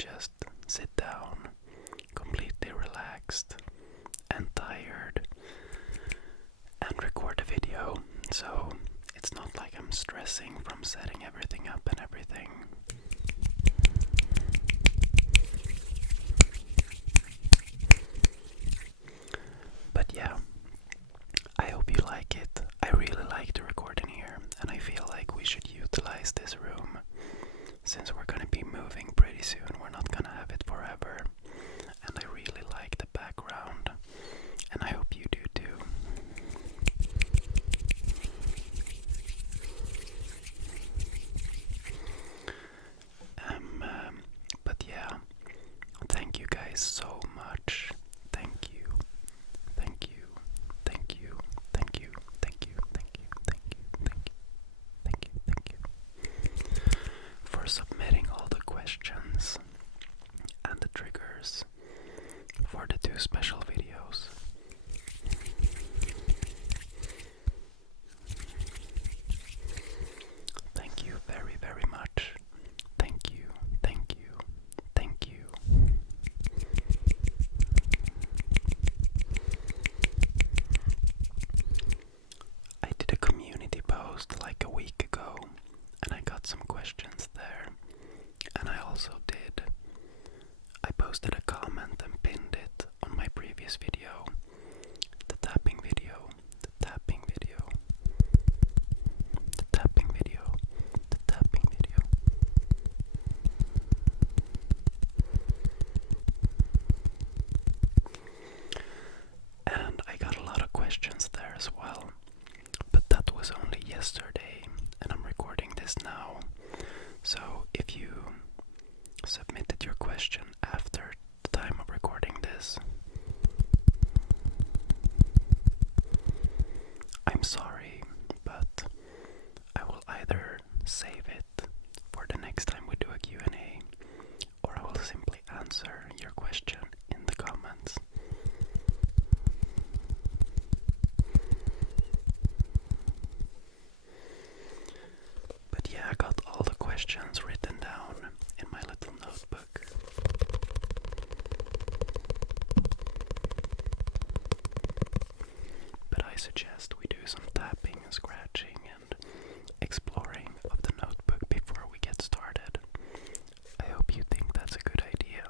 just sit down, completely relaxed and tired, and record a video. So it's not like I'm stressing from setting everything up and everything. But yeah, I hope you like it. I really like to record in here, and I feel like we should utilize this room. Since we're gonna be moving pretty soon, we're not gonna have it forever. And I really like the background, and I hope you do too. But yeah, thank you guys so much. Thank you, thank you, thank you, thank you, thank you, thank you, thank you, thank you, thank you, thank you for submitting all the questions and the triggers for the 2 special videos. Thank you very, very much. Thank you, thank you, thank you. I did a community post like a week ago, and I got some questions there. And I also I posted a comment and pinned it on my previous video, the tapping video, the tapping video, the tapping video, the tapping video. And I got a lot of questions there as well, but that was only yesterday, and I'm recording this now. So if you submitted your question after the time of recording this, I'm sorry, but I will either save it for the next time we do a Q&A, or I will simply answer your question in the comments. But yeah, I got all the questions written down in my little notebook. But I suggest we do some tapping and scratching and exploring of the notebook before we get started. I hope you think that's a good idea.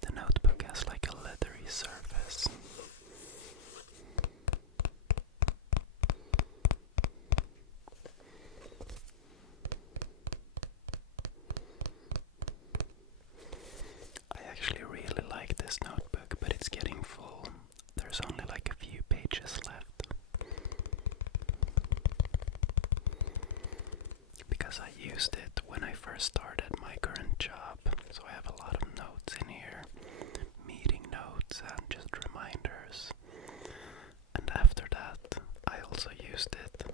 The notebook has like a leathery surface. I actually really like this notebook, but it's getting full. There's only like a few pages left. Because I used it when I first started my current job, so I have a lot of notes in here, meeting notes and just reminders. And after that, I also used it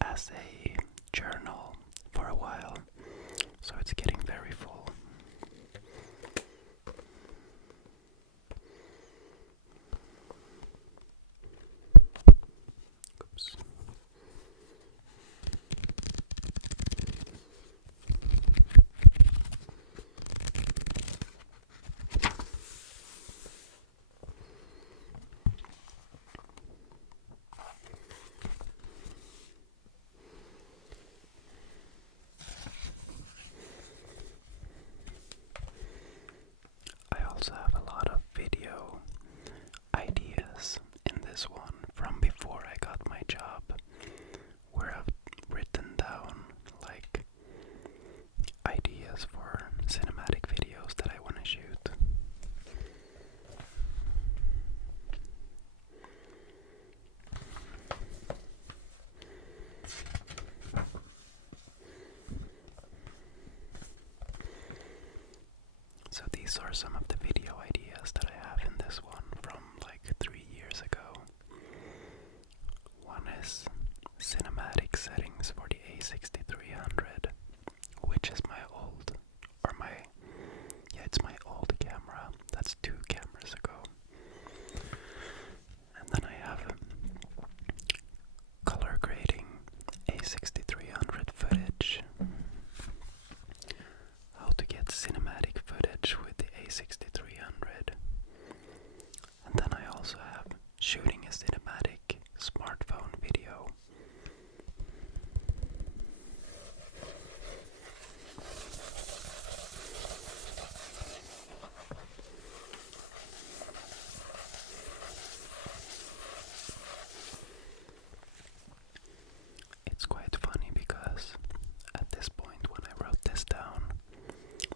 as a journal for a while, so it's getting very full. Oops. job where I've written down like ideas for cinematic videos that I want to shoot. So these are some of the video ideas that I have in this one from like 3 years ago. One is cinematic settings for the A6300, which is my old, it's my old camera. That's 2 cameras ago. And then I have color grading A6300 footage. How to get cinematic footage with the A6300. And then I also have shooting a cinematic smartphone video. It's quite funny because at this point when I wrote this down,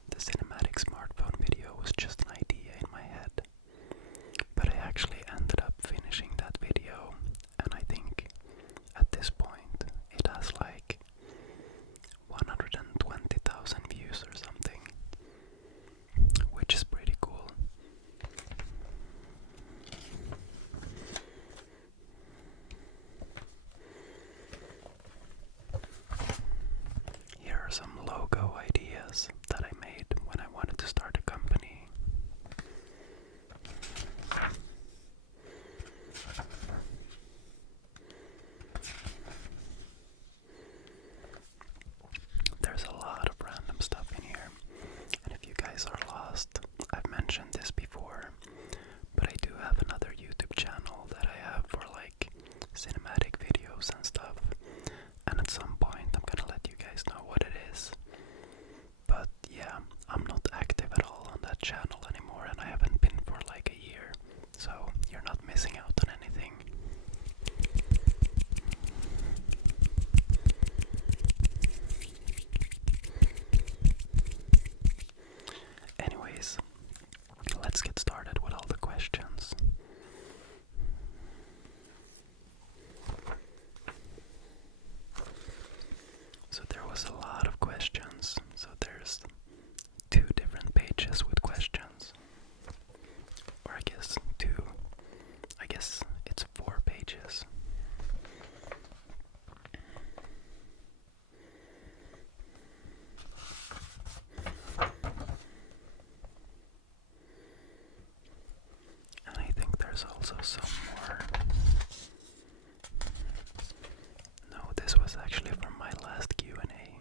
the cinematic smartphone video was just an idea in my head. But I actually ended up finishing that video, and I think at this point it has like 120,000 views or something, which is pretty cool. Here are some logo ideas that I made when I wanted to start a company. There's a lot of random stuff in here, and if you guys are lost, I've mentioned this before, but I do have another YouTube channel that I have for like cinematic videos and stuff, and at some point I'm gonna let you guys know what it is. But yeah, I'm not active at all on that channel anymore, and I haven't been for like a year, so you're not missing out on anything. Anyways, let's get started with all the questions. So there was a lot of questions, so there's 2 different pages with questions. Or I guess it's 4 pages. And I think there's also some more. No, this was actually from my last Q&A.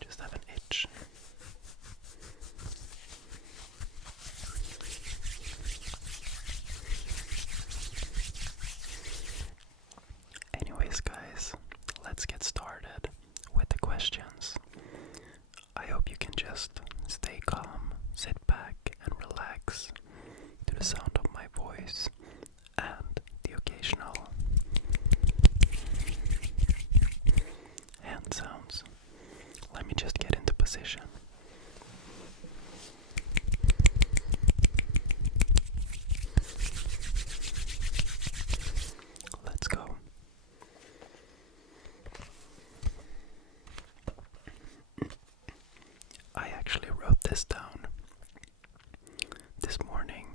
Just have an itch. Anyways, guys, let's get started with the questions. I hope you can just stay calm, sit back, and relax to the sound of my voice and the occasional hand sounds. Let me just get into position. Let's go. I actually wrote this down this morning,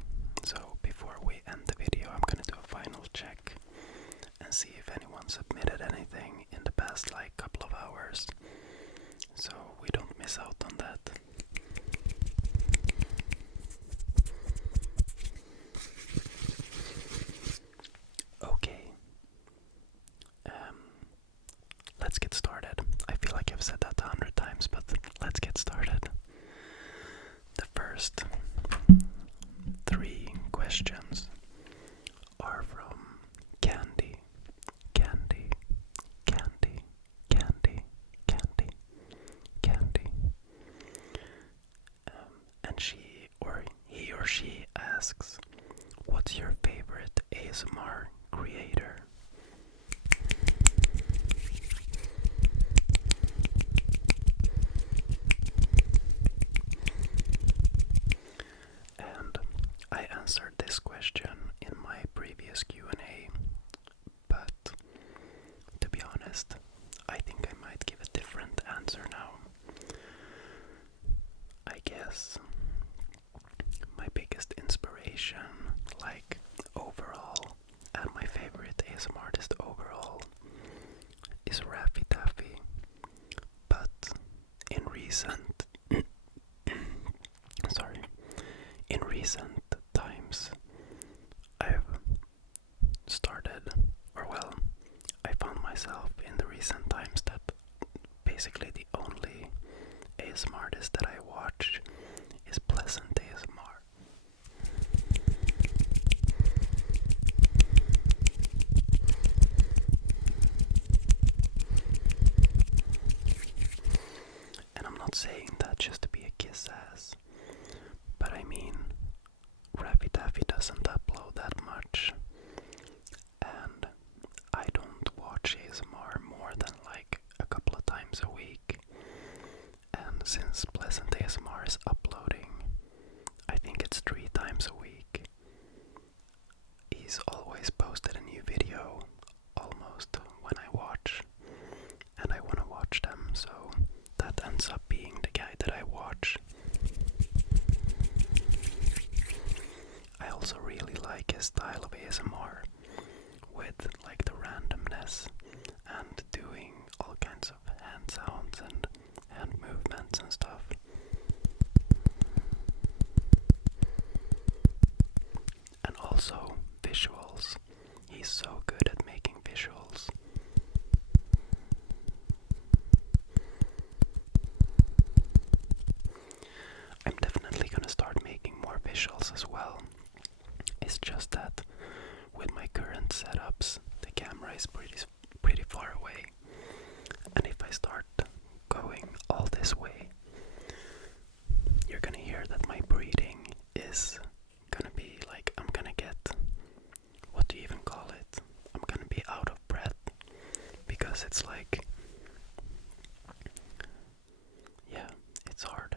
so before we end the video I'm gonna do a final check and see if anyone submitted anything in the past like couple of hours, so we don't miss out on that. Okay, let's get started. I feel like I've said that 100 times, but let's get started. The first 3 questions are from Candy. asks, what's your favorite ASMR creator? And I answered this question in my previous Q&A, but to be honest, I think I might give a different answer now. I guess my biggest inspiration, like overall, and my favorite ASMR artist overall, is Raffy Taffy. But in recent times, I've started, I found myself in the recent times that basically the only ASMR artist that I watch is Pleasant ASMR. And I'm not saying that just to be a kiss ass, but I mean, Raffy Taffy doesn't upload that much, and I don't watch ASMR more than like a couple of times a week. And since Pleasant ASMR is uploading, I think it's 3 times a week, he's always posted a new video almost when I watch, and I want to watch them, so that ends up being the guy that I watch. I also really like his style of ASMR, with like the randomness and doing all kinds of hand sounds and hand movements and stuff. And also visuals. He's so good at making visuals. I'm definitely gonna start making more visuals as well. It's just that with my current setups, the camera is pretty far away. And if I start going all this way, you're gonna hear that my breathing is gonna be like, I'm gonna get, what do you even call it? I'm gonna be out of breath, because it's like, yeah, it's hard.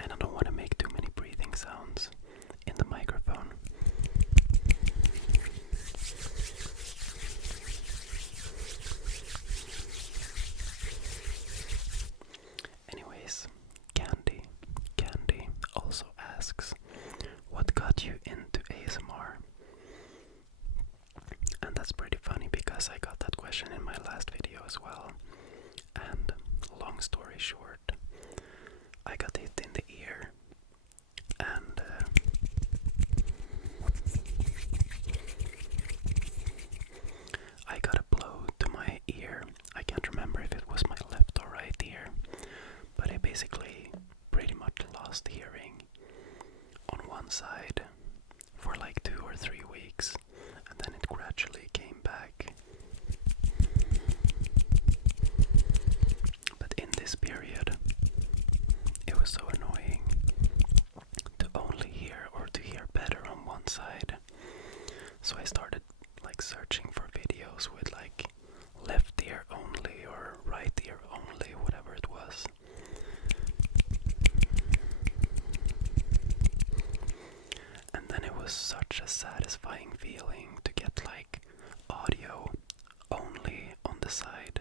And I don't want to make too many breathing sounds in the microphone. Anyways, Candy also asks, what got you into ASMR? And that's pretty funny because I got that question in my last video as well. And long story short, I got hit in the ear, and I got a blow to my ear. I can't remember if it was my left or right ear, but I basically pretty much lost hearing on one side for like 2 or 3 weeks, and then it gradually came back. But in this period, it was so annoying to only hear or to hear better on one side. So I started like searching for videos with like left ear only or right ear only, whatever it was. And then it was such a satisfying feeling to get like audio only on the side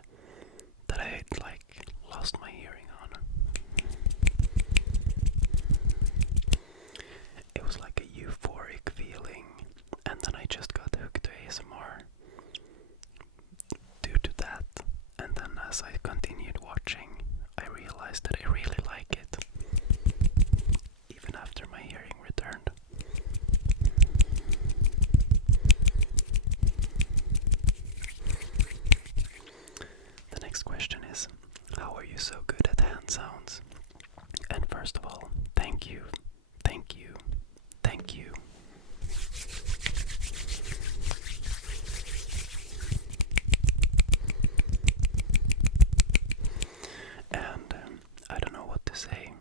that I like lost my hearing on. It was like a euphoric feeling, and then I just got hooked to ASMR due to that. And then as I continued watching, I realized that I really like it, even after my hearing returned. The next question is, how are you so good at hand sounds? And first of all, thank you. And I don't know what to say.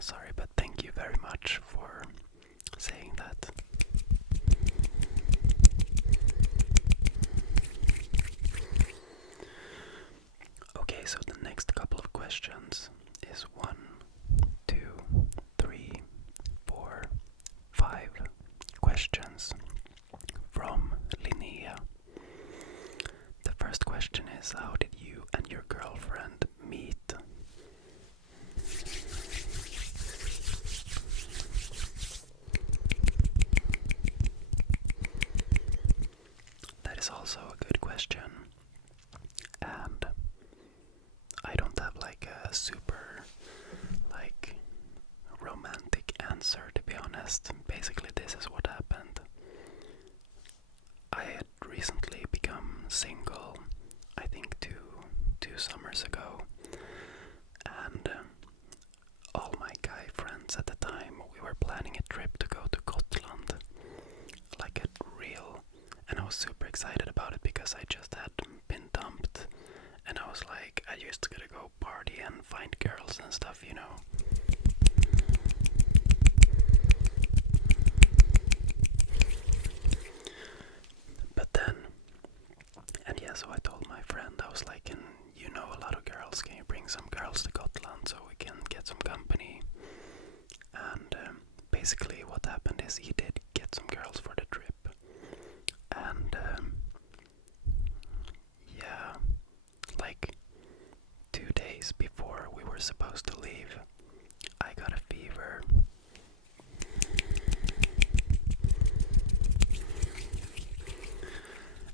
sorry, but thank you very much for saying that. Okay, so the next couple of questions is 1, 2, 3, 4, 5 questions from Linnea. The first question is, how did you and your girlfriend meet? That is also a good question, and I don't have like a super like romantic answer, to be honest. Basically, this is what happened. I had recently become single, I think two summers ago, and all my guy friends at the time, we were planning a trip to go to Gotland, like a real, and I was super excited about it because I just had been dumped, and I was like, I just gotta go party and find girls and stuff, you know. But then, and yeah, so I told my friend, I was like, and you know a lot of girls, can you bring some girls to Gotland so we can get some company? And basically what happened is he did get some girls for the trip. And yeah, like 2 days before we were supposed to leave, I got a fever.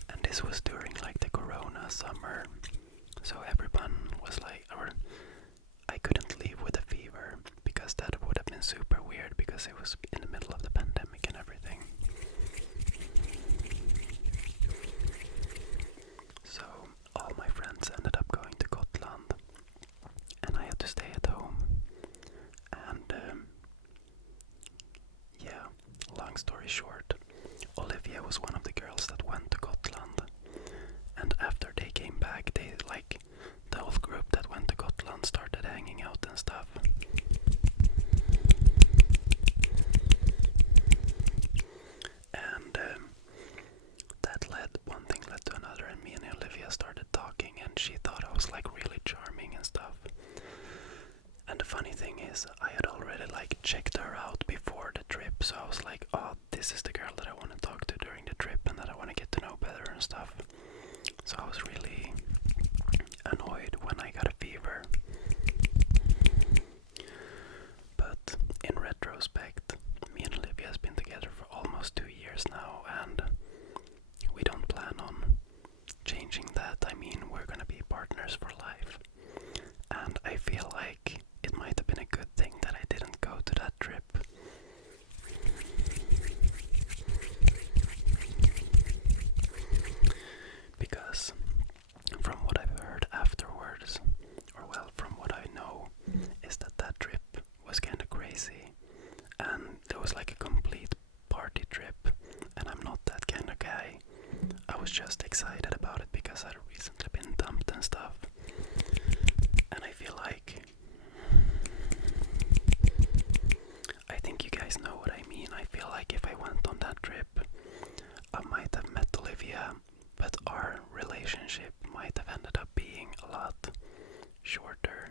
And this was during like the Corona summer, so everyone was like, or I couldn't leave with a fever because that would have been super weird because it was in the middle of the pandemic and everything. So all my friends ended up going to Gotland and I had to stay at home. And yeah, long story short, Olivia was one of the girls that went to Gotland. And after they came back, they like the whole group that went to Gotland started hanging out and stuff. And that one thing led to another, and me and Olivia started talking, and she thought I was like really charming and stuff. And the funny thing is, I had already like checked her out before the trip, so I was like, oh, this is the girl that I want to talk to during the trip and that I want to get to know better and stuff. So I was really annoyed when I got a fever. But in retrospect, me and Olivia has been together for almost 2 years now, and we don't plan on changing that. I mean, we're gonna be partners for life. And I feel like it might have been a good thing that I didn't go to that trip. Because from what I've heard afterwards, or well, from what I know, is that that trip was kinda crazy. And there was like a complete party trip, and I'm not that kind of guy. I was just excited about it because I'd recently been dumped and stuff. And I feel like, I think you guys know what I mean. I feel like if I went on that trip, I might have met Olivia, but our relationship might have ended up being a lot shorter,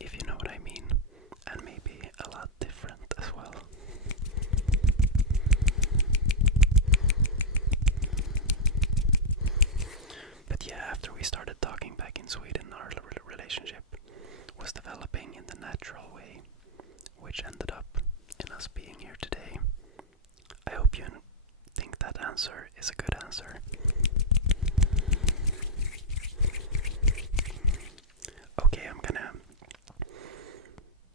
if you know what I mean, and maybe a lot different as well. But yeah, after we started talking back in Sweden, our relationship was developing in the natural way, which ended up in us being here today. I hope you think that answer is a good answer. Okay, I'm gonna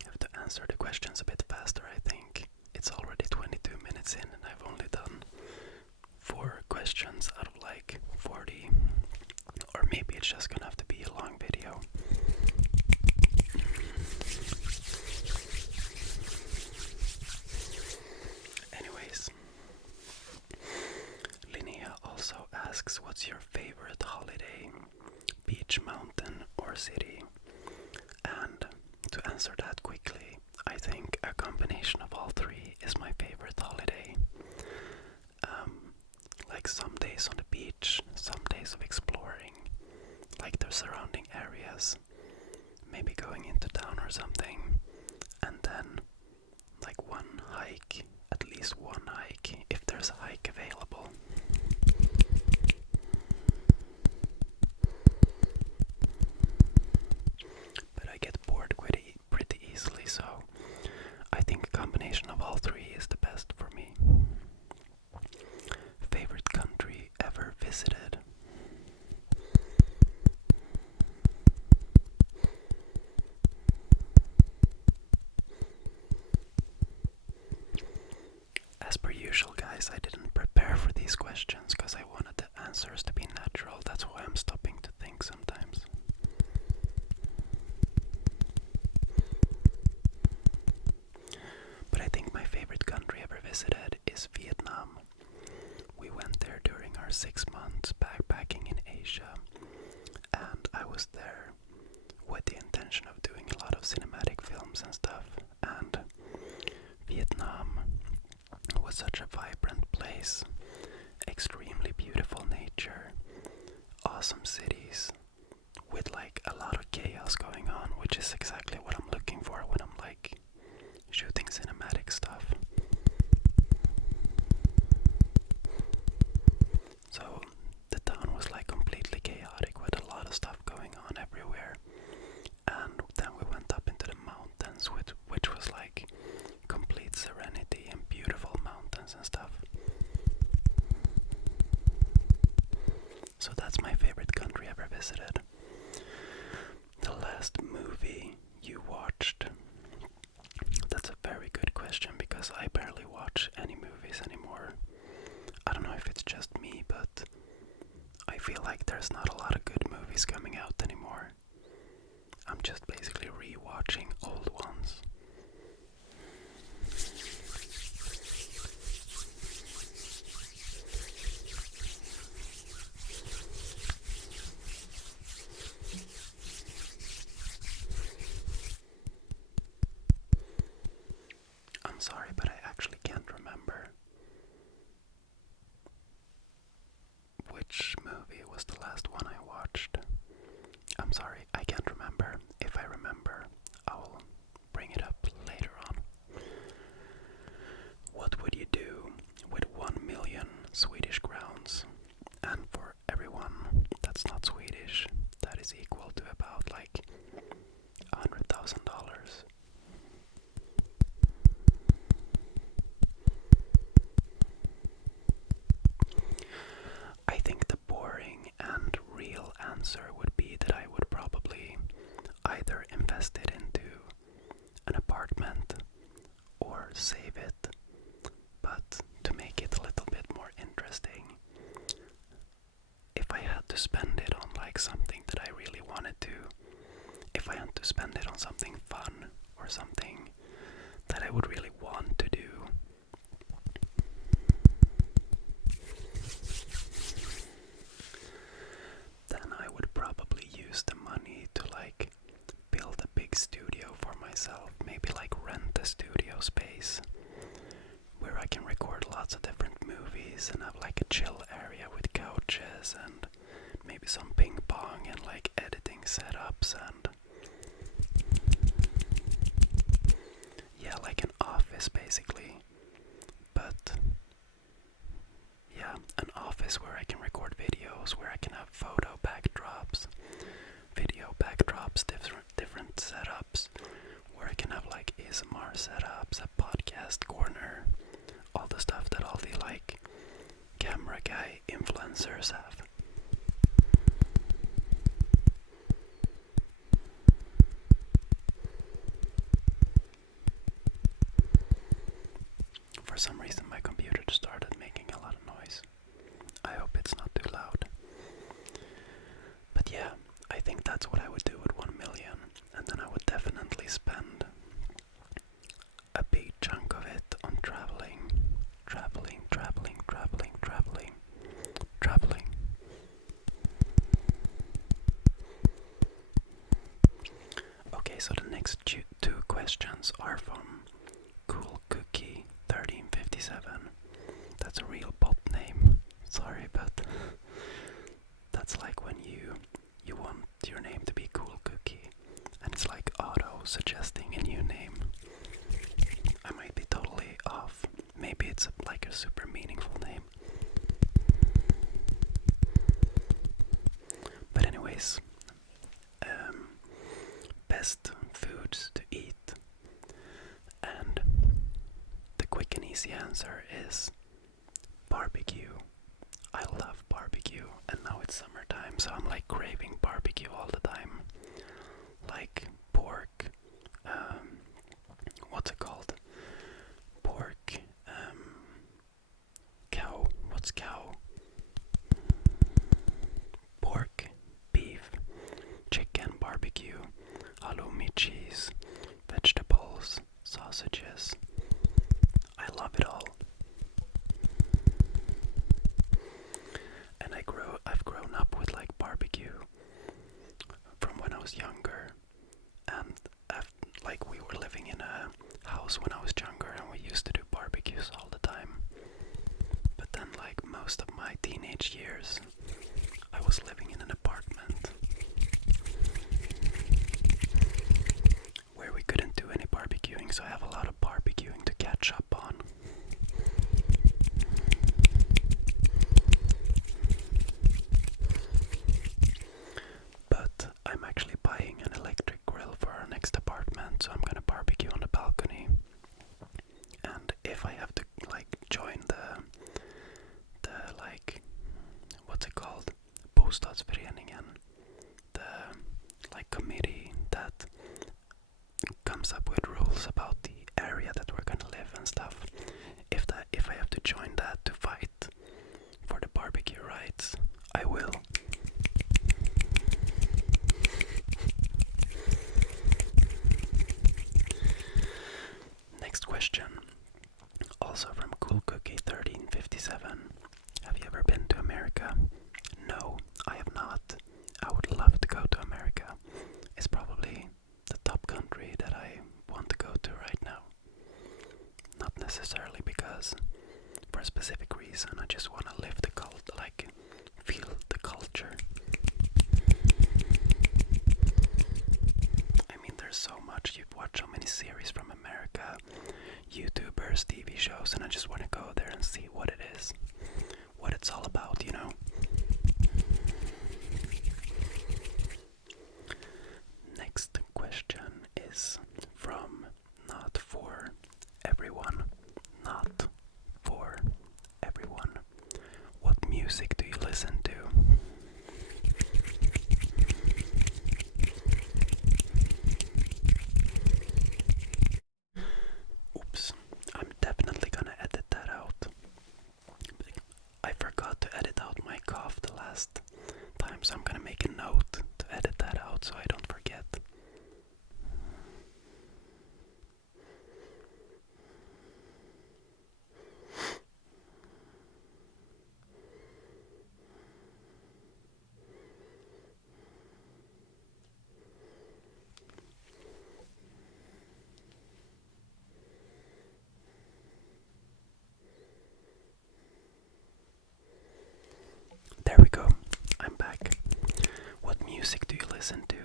have to answer the questions a bit faster, I think. It's already 22 minutes in and I've only done 4 questions out of like 40. Or maybe it's just gonna have to be a long video. Anyways, Linnea also asks, what's your favorite holiday? Beach, mountain, or city? And to answer that quickly, I think a combination of all three is my favorite holiday. Like some days on the beach, some days of exploring, like the surrounding areas, maybe going into town or something, and then like one hike, at least one hike, if there's a hike available. But I get bored pretty easily, so I think a combination of all three is the best for me. Favorite country ever visited? As per usual, guys, I didn't prepare for these questions because I wanted the answers to be natural. That's why I'm stopping to think sometimes. But I think my favorite country ever visited is Vietnam. We went there during our 6 months backpacking in Asia, and I was there with the intention of doing a lot of cinematic films and stuff, and Vietnam was such a vibrant place, extremely beautiful nature, awesome cities, with like a lot of chaos going on, which is exactly what I'm looking for when I'm like shooting cinematic stuff. So the town was like completely chaotic with a lot of stuff going on everywhere, and then we went up into the mountains, which was like complete serenity and beautiful mountains and stuff. So that's my favorite country ever visited. The last movie you watched? That's a very good question because I barely watch any movies anymore. I don't know if it's just me, but I feel like there's not a lot of good movies coming out anymore. I'm just basically re-watching old ones. I'm sorry, but I actually can't remember which movie was the last one I watched. I'm sorry, I can't remember. If I remember, I will bring it up later on. What would you do with 1 million Swedish crowns? And for everyone that's not Swedish, that is equal to about like $100,000. I think the boring and real answer would be that I would probably either invest it into an apartment or save it. But to make it a little bit more interesting, if I had to spend it on like something that I really wanted to, if I had to spend it on something fun or something that I would really want to do, then I would probably use the money to like build a big studio for myself, maybe like rent a studio space where I can record lots of different movies and have like a chill area with couches and maybe some ping pong and like editing setups and yeah, like an office basically. But yeah, an office where I can record videos, where I can have photo backdrops, video backdrops, different setups, where I can have like ASMR setups, a podcast corner, all the stuff that all the like camera guy influencers have. For some reason my computer started making a lot of noise. I hope it's not too loud. But yeah, I think that's what I would do with 1 million, and then I would definitely spend a big chunk of it on traveling. Okay, so the next two questions are from 1357. That's a real bot name. Sorry, but that's like when you want your name to be Cool Cookie, and it's like auto-suggesting a new name. I might be totally off. Maybe it's like a super meaningful name. But anyways, best foods to eat. And the quick and easy answer is barbecue. I love barbecue, and now it's summertime, so I'm like craving barbecue all the time. Like pork, what's it called? Pork, cow, what's cow? Pork, beef, chicken, barbecue, halloumi, cheese, vegetables, sausages. I love it all. And I've grown up with like barbecue from when I was younger, and like we were living in a house when I was younger, and we used to do barbecues all the time. But then like most of my teenage years, I was living in an apartment where we couldn't do any barbecuing, so I have a lot of barbecuing to catch up on. But I'm actually buying an electric grill for our next apartment, so I'm gonna barbecue on the balcony. And if I have to like join the like, what's it called? Bostadsföreningen, the like committee that comes up with rules about the area that we're gonna live and stuff. If I have to join that to fight for the barbecue rights, I will. Next question, also from Cool Cookie 1357. Have you ever been to America? No, I have not. I would love to go to America. It's probably the top country that I want to go to right now. Not necessarily because for a specific reason. I just want to live the like feel the culture. I mean, there's so much. You've watched so many series from America, YouTubers, TV shows, and I just want to go there and see what it is, what it's all about, you know. Next question is from Not For Everyone. Not for everyone. What music do you listen to? Oops, I'm definitely gonna edit that out. I forgot to edit out my cough the last time, so I'm gonna make a note to edit that out so I don't forget. There we go. I'm back. What music do you listen to?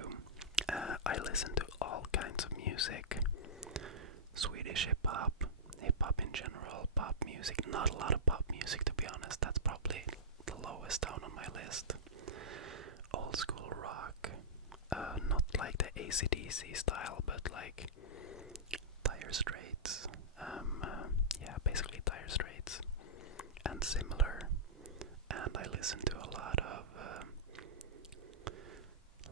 I listen to all kinds of music. Swedish hip-hop in general, pop music. Not a lot of pop music, to be honest. That's probably the lowest down on my list. Old school rock. Not like the AC/DC style, but like Dire Straits. Yeah, basically Dire Straits. And similar. And I listen to a lot of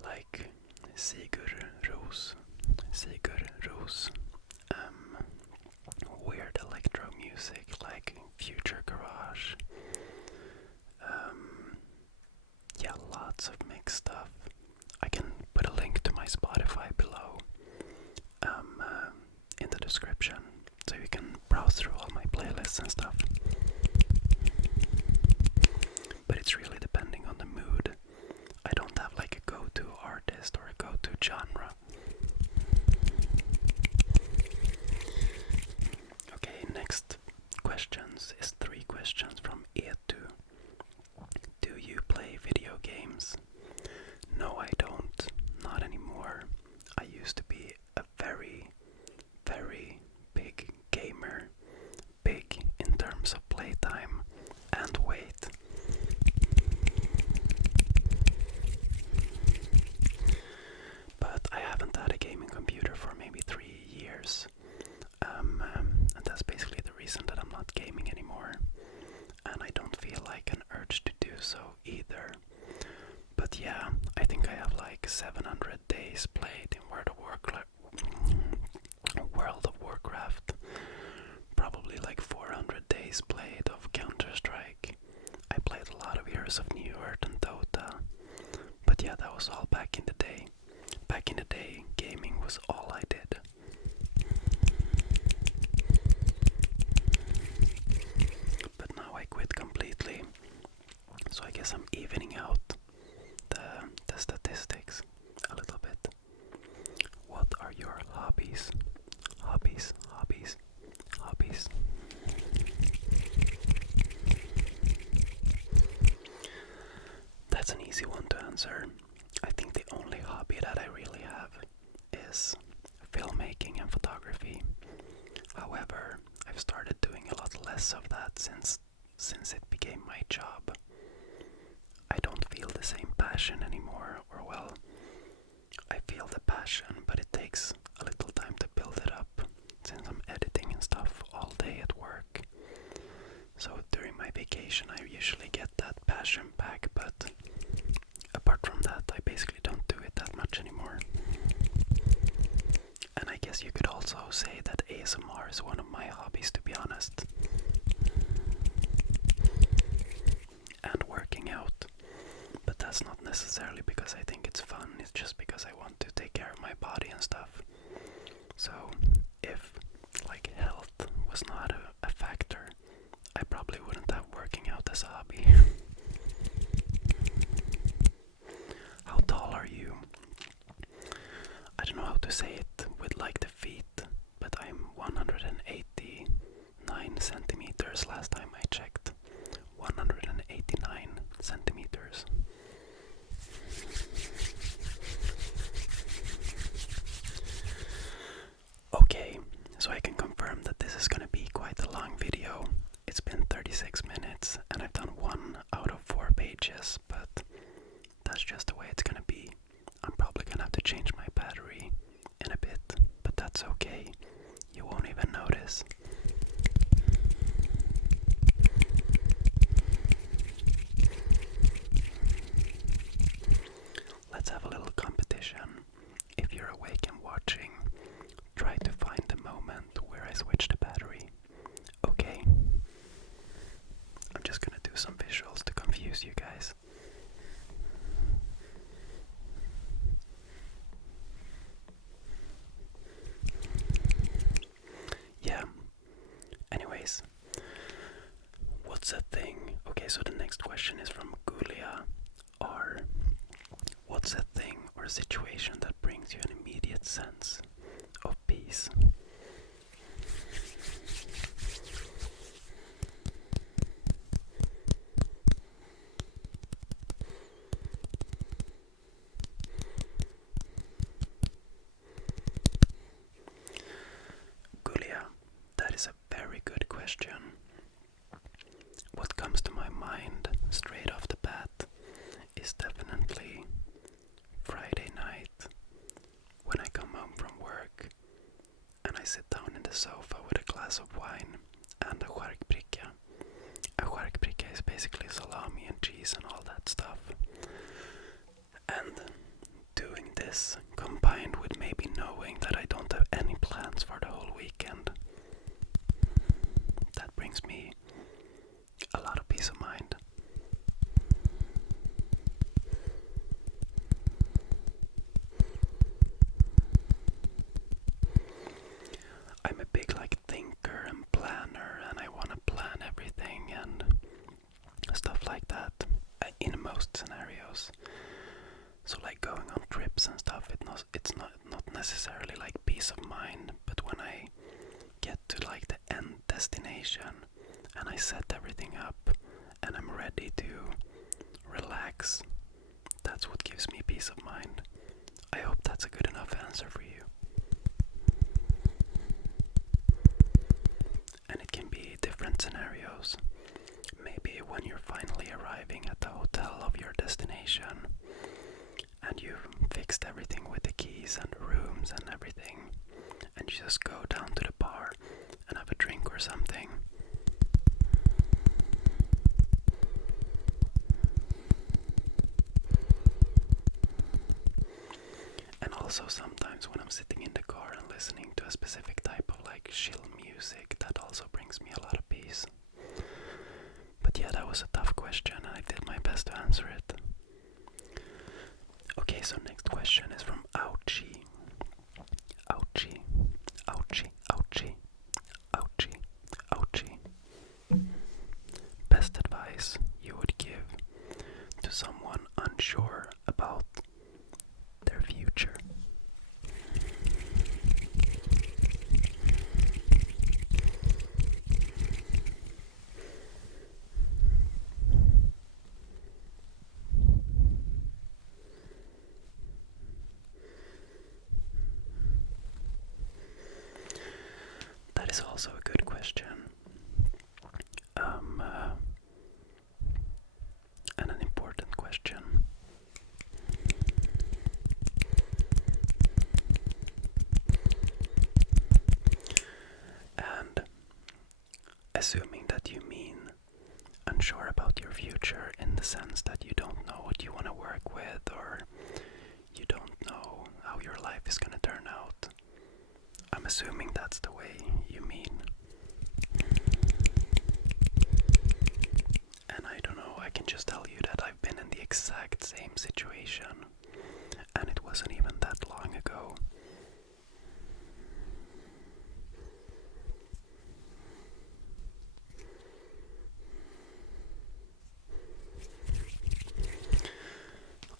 like Sigur Ros, weird electro music like Future Garage. Yeah, lots of mixed stuff. I can put a link to my Spotify below in the description, so you can browse through all my playlists and stuff. But it's really depending on the mood. I don't have like a go-to artist or a go-to genre. Okay, next question. gaming anymore, and I don't feel like an urge to do so either. But yeah, I think I have like 700 days played in World of Warcraft, probably like 400 days played of Counter-Strike. I played a lot of Heroes of New Earth and Dota, but yeah, that was all back in the day. Back in the day, gaming was all I did. But now I quit completely, so I guess I'm evening out the statistics a little bit. What are your hobbies? Hobbies, hobbies, hobbies. That's an easy one to answer. I think the only hobby that I really have is filmmaking and photography. However, I've started doing a lot less of that since it became my job. I don't feel the same passion anymore, or well, I feel the passion, but it takes a little time to build it up, since I'm editing and stuff all day at work. So during my vacation I usually get that passion back, but apart from that I basically don't do it that much anymore. And I guess you could also say that ASMR is one of my hobbies, to be honest. And working out. But that's not necessarily because I think it's fun, it's just because I want to take care of my body and stuff. So, if like health was not a factor, I probably wouldn't have working out as a hobby. How tall are you? I don't know how to say it with like the feet, but I'm 189 centimeters last time I checked. 189 centimeters. Okay, so I can confirm that this is gonna be quite a long video. It's been 36 minutes and I've done 1 out of 4 pages, but that's just the way it's gonna be. I'm probably gonna have to change my battery in a bit, but that's okay. You won't even notice. Let's have a little competition. If you're awake and watching, try to find the moment where I switch the battery. Okay? I'm just gonna do some visuals to confuse you guys. Yeah. Anyways, what's a thing? Okay, so the next question is from Gulia R. What's a thing or situation that brings you an immediate sense of peace? Gulia, that is a very good question. What comes to my mind straight off the bat is definitely Friday night when I come home from work and I sit down in the sofa with a glass of wine and a charkbricka. A charkbricka is basically salami and cheese and all that stuff. And doing this combined with maybe knowing that I don't have any plans for the whole weekend, that brings me a lot of peace of mind. I'm a big like thinker and planner, and I want to plan everything and stuff like that in most scenarios. So like going on trips and stuff, it's not necessarily like peace of mind, but when I get to like the end destination and I set everything up and I'm ready to relax, that's what gives me peace of mind. I hope that's a good enough answer for you. And it can be different scenarios. Maybe when you're finally arriving at the hotel of your destination and you've fixed everything with the keys and the rooms and everything, and you just go down to the bar and have a drink or something. also sometimes when I'm sitting in the car and listening to a specific type of like chill music, that also brings me a lot of peace. But yeah, that was a tough question and I did my best to answer it. Okay, so next question is from Ouchie. Ouchie, ouchie, ouchie, ouchie, ouchie. Best advice you would give to someone unsure about their future? That is also a good question. And an important question. And assuming that you mean unsure about your future in the sense that you don't know what you want to work with, or you don't know how your life is going to turn out, I'm assuming that's the way you mean. And I don't know, I can just tell you that I've been in the exact same situation, and it wasn't even that long ago.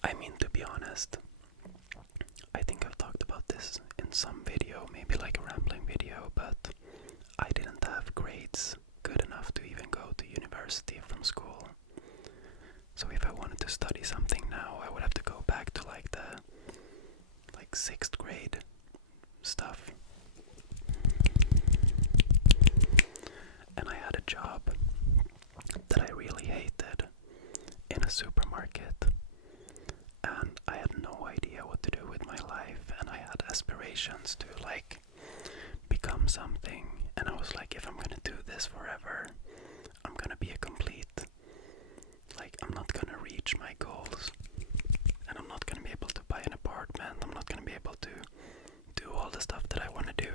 I mean, to be honest, I think I've talked about this in some video, maybe like a rambling video, but I didn't have grades good enough to even go to university from school. So if I wanted to study something now, I would have to go back to like the 6th grade stuff. And I had a job that I really hated in a supermarket, and I had no idea what to do with my life, and I had aspirations to like become something, and I was like, if I'm gonna do this forever, I'm gonna be a complete, like, I'm not gonna reach my goals, and I'm not gonna be able to buy an apartment, I'm not gonna be able to do all the stuff that I want to do.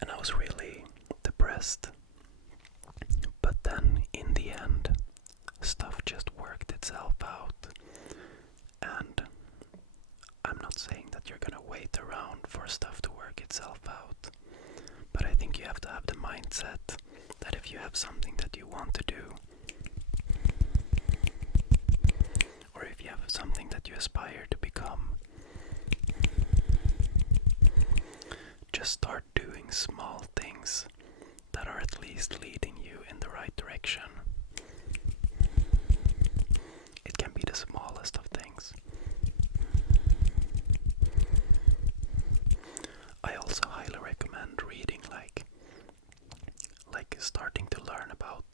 And I was really depressed. But then in the end, stuff just worked itself out. And I'm not saying that you're gonna wait around for stuff to work itself out, but I think you have to have the mindset that if you have something that you want to do, or if you have something that you aspire to become, just start doing small things that are at least leading you in the right direction. It can be the smallest of things. I also highly recommend reading like starting to learn about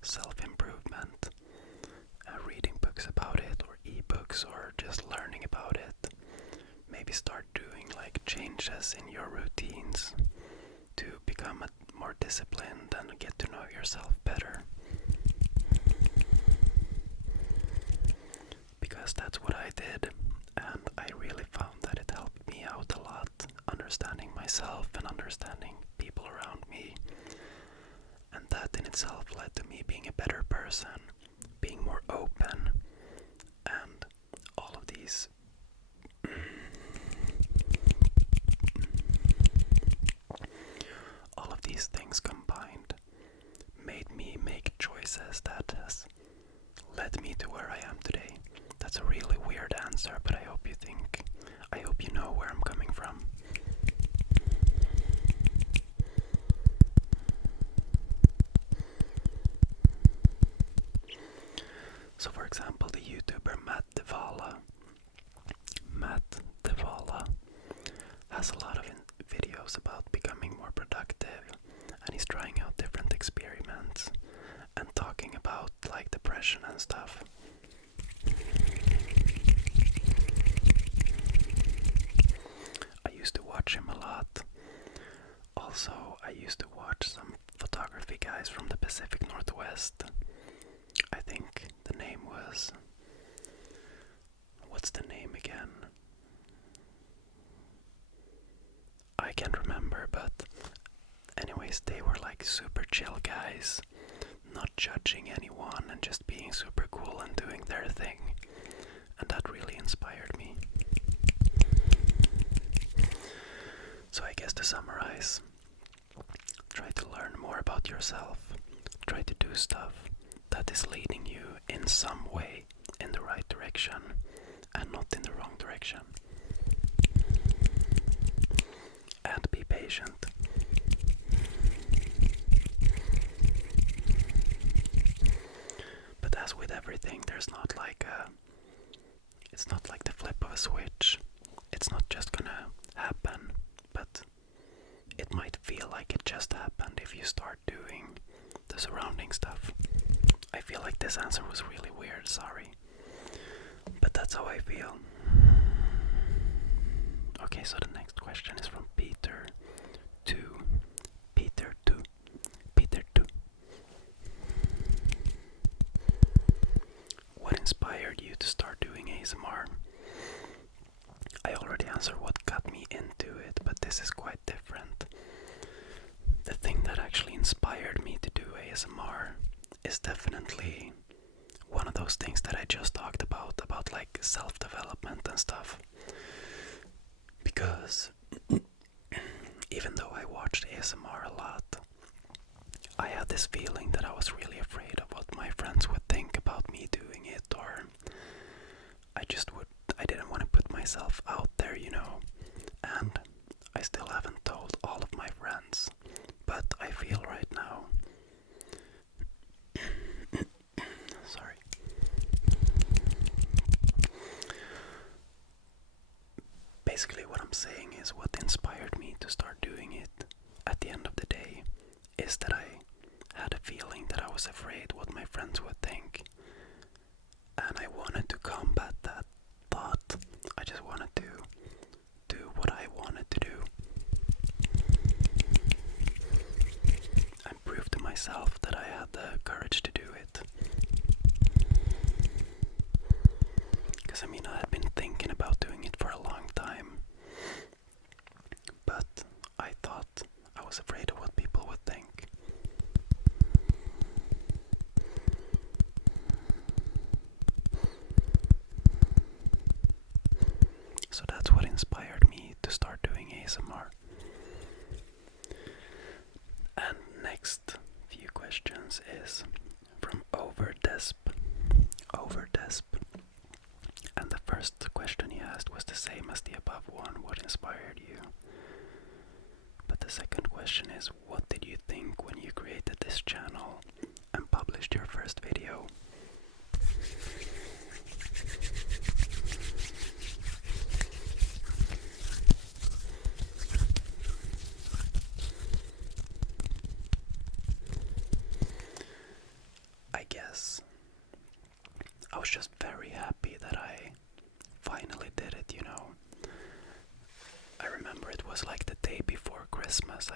self-improvement, reading books about it, or ebooks, or just learning about it. Maybe start doing like changes in your routines to become more disciplined and get to know yourself better. Because that's what I did, and I really found that it helped me out a lot, understanding myself and understanding people around me. And that in itself led to me being a better person, being more open, and all of these things combined made me make choices that has led me to where I am today. That's a really weird answer, but I hope you know where I'm coming from. So for example, the YouTuber Matt Devala has a lot of videos about becoming more productive, and he's trying out different experiments and talking about like depression and stuff. I used to watch him a lot. Also, I used to watch some photography guys from the Pacific Northwest. I think the name was what's the name again? I can't remember, but anyways, they were like super chill guys, not judging anyone and just being super cool and doing their thing. And that really inspired me. So I guess to summarize, try to learn more about yourself. Try to do stuff that is leading you in some way in the right direction and not in the wrong direction. And be patient. But as with everything, it's not like the flip of a switch. It's not just gonna happen, but it might feel like it just happened if you start doing the surrounding stuff. I feel like this answer was really weird, sorry. But that's how I feel. Okay, so the next question is from Peter 2. Peter 2. Peter 2. What inspired you to start doing ASMR? I already answered what got me into it, but this is quite different. The thing that actually inspired me to do ASMR is definitely one of those things that I just talked about like self-development and stuff. Because even though I watched ASMR a lot, I had this feeling that I was really afraid of what my friends would think about me doing it, or I didn't want to put myself out there, you know, and I still haven't told all of my friends, but I feel right now, sorry, basically what I'm saying is what inspired me to start doing it at the end of the day is that I had a feeling that I was afraid what my friends would think, and I wanted to combat that thought. I just wanted to do what I wanted to do and prove to myself that I had the courage to do it. Because I mean, I had been thinking about doing it for a long time, but I thought I was afraid of what people would think. So that's what inspired me to start doing ASMR. And next few questions is from Overdesp. And the first question he asked was the same as the above one, what inspired you? But the second question is, what did you think when you created this channel and published your first video? I guess I was just very happy that I finally did it, you know. I remember it was like the day before Christmas.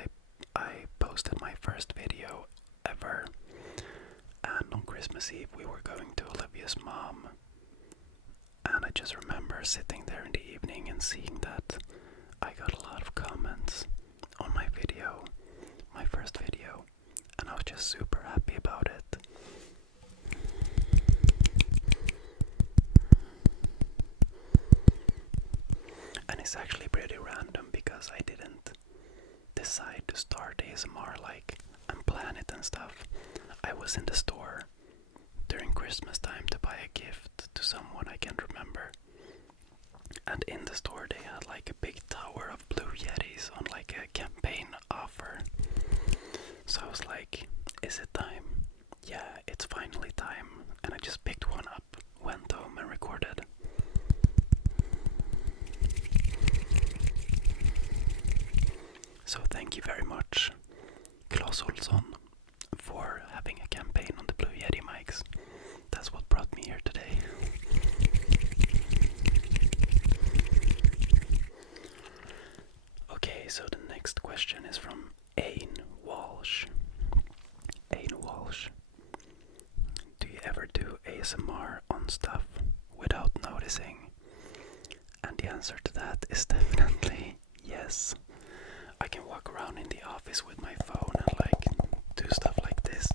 I posted my first video ever, and on Christmas Eve we were going to Olivia's mom, and I just remember sitting there in the evening and seeing that I got a lot of comments on my video, my first video, and I was just super happy about it. And it's actually pretty random because I didn't decide to start ASMR like and plan it and stuff. I was in the store during Christmas time to buy a gift to someone I can't remember. And in the store they had like a big tower of blue Yetis on like a campaign offer. So I was like, is it time? Yeah, it's finally time. And I just picked one up, went home and recorded. So thank you very much, Claes Olsson, for having a campaign on the Blue Yeti mics. That's what brought me here today. Okay, so the next question is from Ain Walsh. Ain Walsh. Do you ever do ASMR on stuff without noticing? answer to that is definitely yes. I can walk around in the office with my phone and like do stuff like this.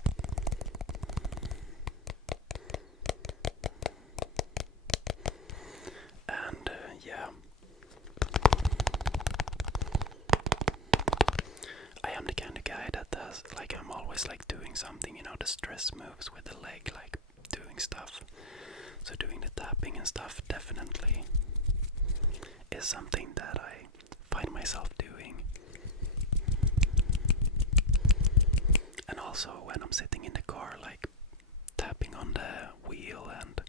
And yeah, I am the kind of guy that does, like, I'm always like doing something, you know, the stress moves with the leg, like doing stuff. So doing the tapping and stuff definitely is something that I find myself doing. And also when I'm sitting in the car, like tapping on the wheel, and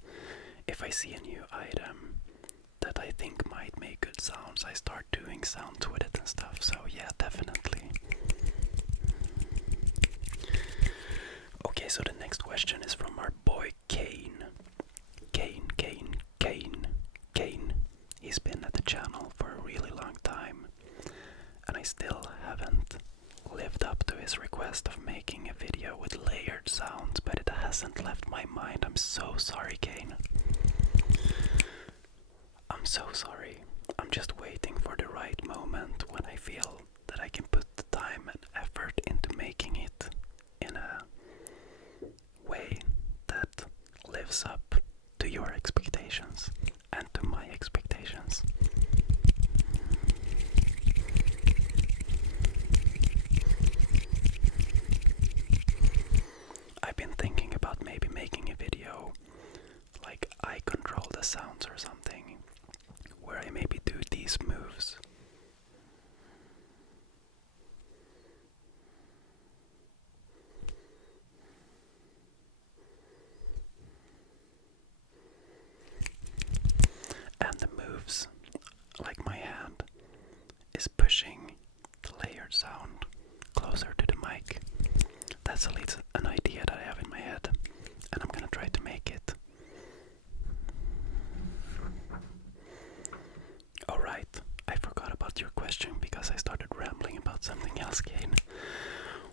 if I see a new item that I think might make good sounds, I start doing sounds with it and stuff. So yeah, definitely. Okay, so the next question is from our boy Kane. Kane. He's been at the channel for a really long time, and I still haven't lived up to his request of making a video with layered sounds, but it hasn't left my mind. I'm so sorry, Kane. I'm so sorry. I'm just waiting for the right moment when I feel that I can put the time and effort into making it in a way that lives up to your expectations and to my expectations. I've been thinking about maybe making a video like I control the sounds or something, where I maybe do these moves. And the moves, like my hand, is pushing the layered sound closer to the mic. That's at least an idea that I have in my head, and I'm gonna try to make it. Alright, I forgot about your question because I started rambling about something else, Kane.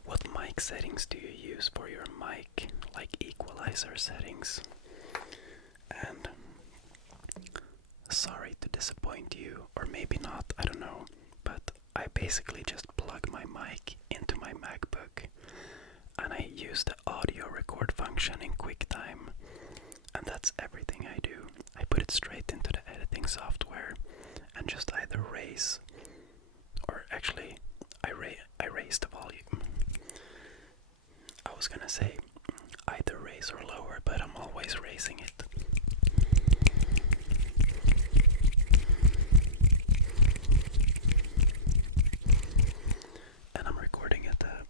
What mic settings do you use for your mic, like equalizer settings? And sorry to disappoint you, or maybe not, I don't know, but I basically just plug my mic into my MacBook and I use the audio record function in QuickTime, and that's everything I do. I put it straight into the editing software and just either raise, or actually I raise the volume. I was gonna say either raise or lower, but I'm always raising it. And I'm recording at a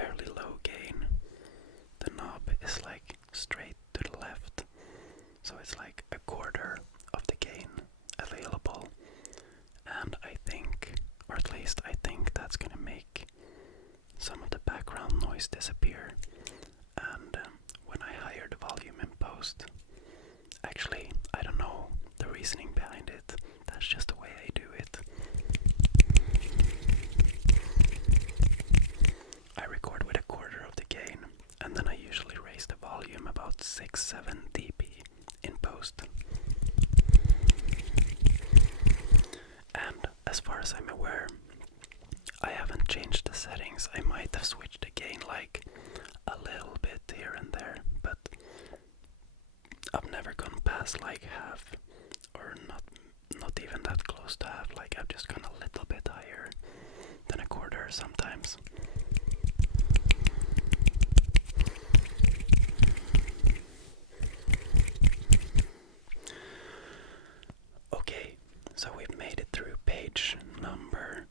fairly low gain. The knob is like straight to the left, so it's like a quarter of the gain available. And I think, or at least I think, that's gonna make some of the background noise disappear. And when I higher the volume in post, actually, I don't know the reasoning behind it. That's just the way I do it. I record with a quarter of the gain, and then I usually raise the volume about 6-7 dB in post. And as far as I'm aware, I haven't changed the settings. I might have switched the gain like a little bit here and there, but I've never gone past like half, or not even that close to half. Like I've just gone a little bit higher than a quarter sometimes. Okay, so we've made it through page number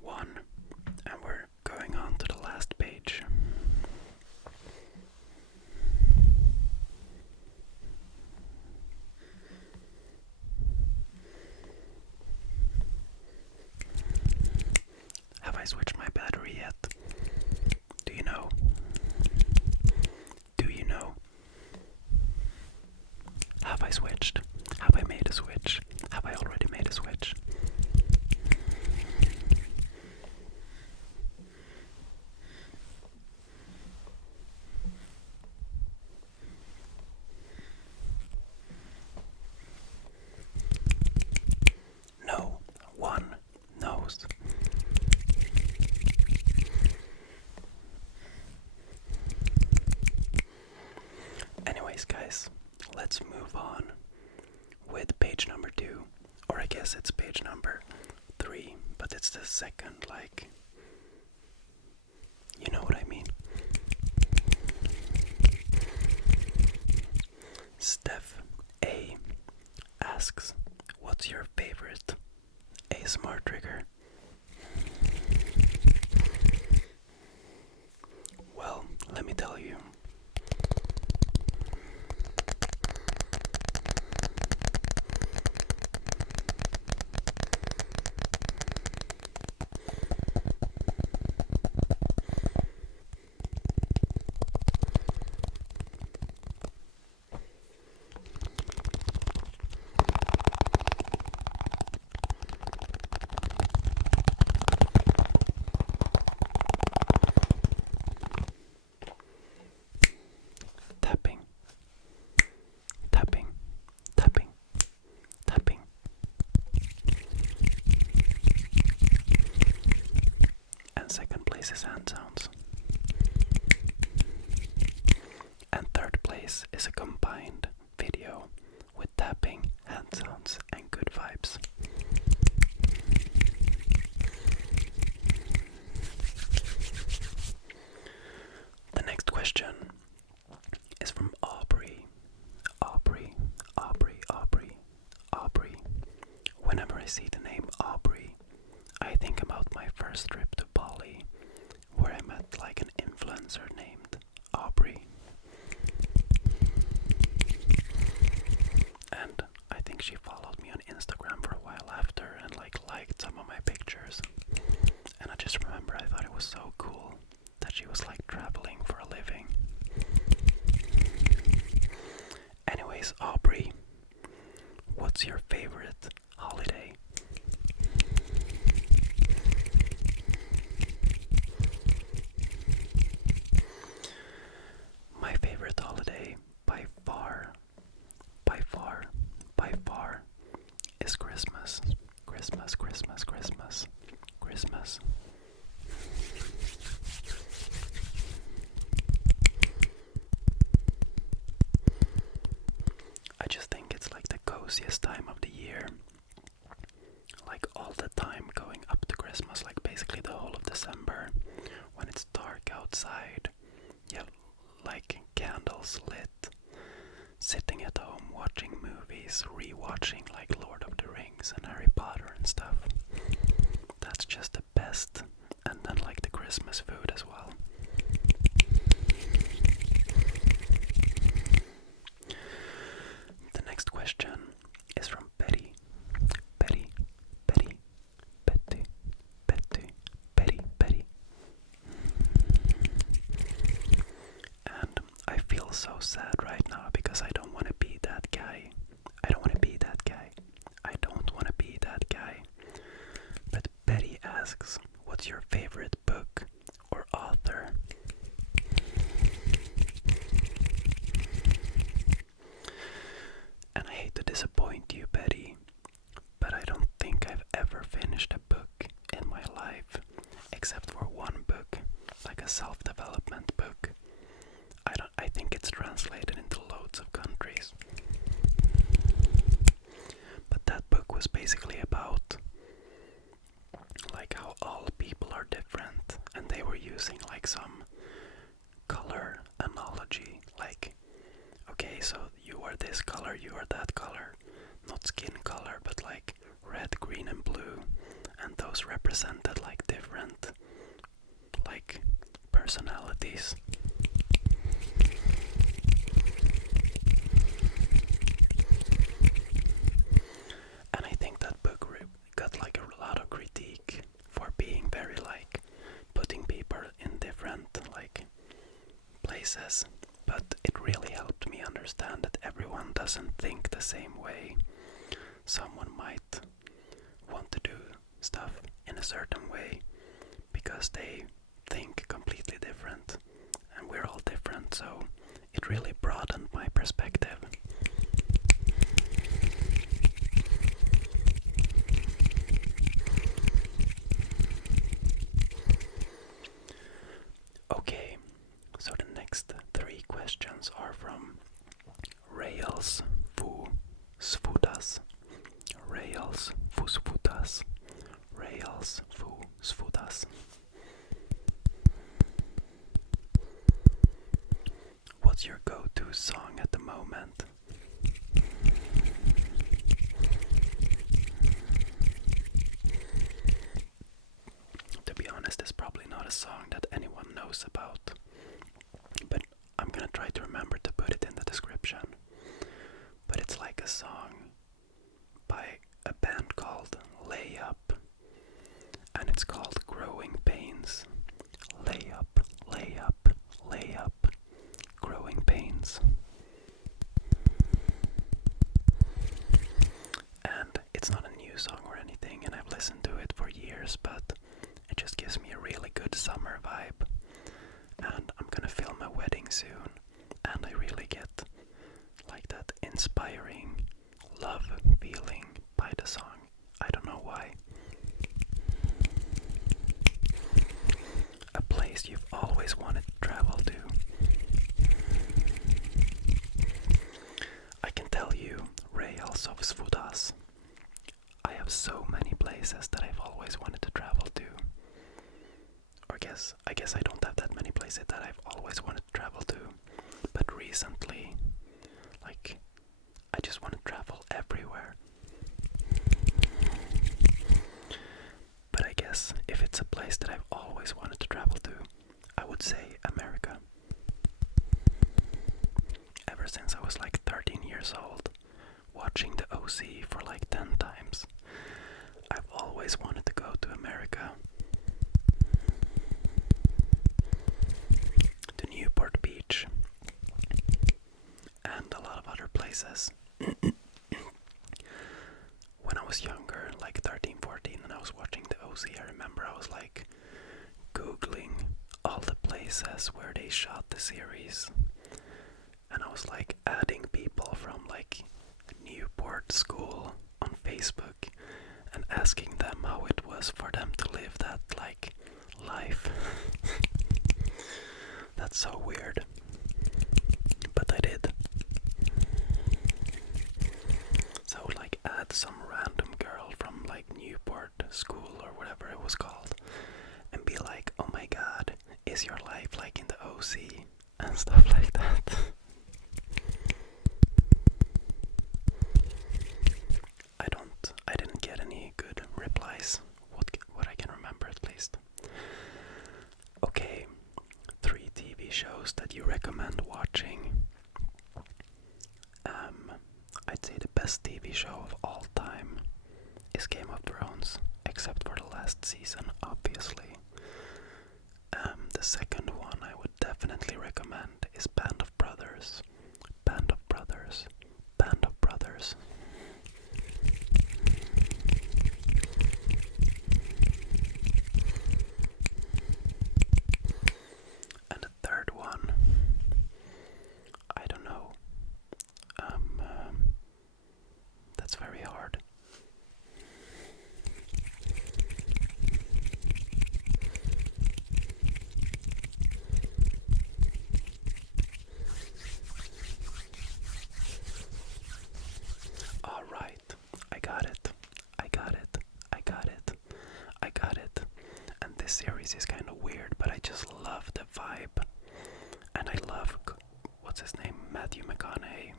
1, and we're going on to the last page. Have I switched my battery yet? Do you know? Do you know? Have I switched? Have I made a switch? Have I already made a switch? second, like, you know what I mean. Steph A asks, what's your favorite ASMR trigger? Well, let me tell you. Tapping, tapping, tapping, tapping. And second place is hand sounds. And third place is a combined video with tapping, hand sounds, and good vibes. The next question is from Aubrey. Aubrey, Aubrey, Aubrey, Aubrey. Whenever I see the name Aubrey, I think about my first trip to Bali, where I met like an influencer named Aubrey. And I think she followed me on Instagram for a while after and like liked some of my pictures. And I just remember I thought it was so cool that she was like traveling for a living. Anyways, Aubrey, what's your favorite holiday? My favorite holiday by far is Christmas. Christmas, Christmas, Christmas, Christmas. I just think it's like the coziest time of the year. Like all the time going up to Christmas, like basically the whole of December, when it's dark outside. Yeah, like candles lit, sitting at home watching movies, rewatching like Lord of the Rings and Harry Potter and stuff. That's just the best. And then like the Christmas food as well. The next question is from Betty. Betty, Betty, Betty, Betty, Betty, Betty. And I feel so sad right now because I don't want to be that guy. I don't want to be that guy. I don't want to be that guy. But Betty asks, what's your favorite book or author? And I hate to disappoint you, Betty, but I don't think I've ever finished a book in my life, except for one book, like a self-development book. I think it's translated into loads of countries. But that book was basically about like how all people are different, and they were using like some color analogy, like, okay, so you are this color, you are that color, not skin color, but like red, green, and blue, and those represented like different like personalities. And I think that book got like a lot of critique for being very like putting people in different like places, but it really helped me understand that everyone doesn't think the same way. Someone might want to do stuff in a certain way because they think completely different, and we're all different, so it really broadened my perspective. Okay, so the next three questions are from Rails Fu Sfutas. Rails Fu Sfutas. Rails Fu Svudas. What's your go-to song at the moment? To be honest, it's probably not a song that anyone knows about, but I'm gonna try to remember to put it in the description. But it's like a song by a band called Layup, and it's called Growing Pains. Layup, layup, layup, growing pains. And it's not a new song or anything, and I've listened to it for years, but it just gives me a really good summer vibe. And I'm gonna film a wedding soon, and I really get like that inspiring love feeling by the song. I don't know why. A place you've always wanted to travel to. I can tell you, Rails of Svudas, I have so many places that I've always wanted to travel to. Or I guess I don't have that many places that I've always wanted to travel to. But recently, like, I just want to travel everywhere. But I guess if it's a place that I've always wanted to travel to, I would say America. Ever since I was like 13 years old, watching the OC for like 10 times, I've always wanted to go to America. To Newport Beach. And a lot of other places. When I was younger, like 13, 14, and I was watching the OC, I remember I was like Googling all the places where they shot the series. And I was like adding people from like Newport School on Facebook and asking them how it was for them to live that like life. That's so weird. But I did. So I would like add some random girl from like Newport School or whatever it was called and be like, oh my god, is your life like in the OC? And stuff like that. I didn't get any good replies, what I can remember at least. Okay, 3 TV shows that you recommend watching. I'd say the best TV show of all time is Game of Thrones, except for the last season, obviously. The second one I would definitely recommend is Band of Brothers. Band of Brothers. Band of Brothers. And the third one, I don't know. That's very hard. All right, I got it. And this series is kind of weird, but I just love the vibe. And I love, what's his name? Matthew McConaughey.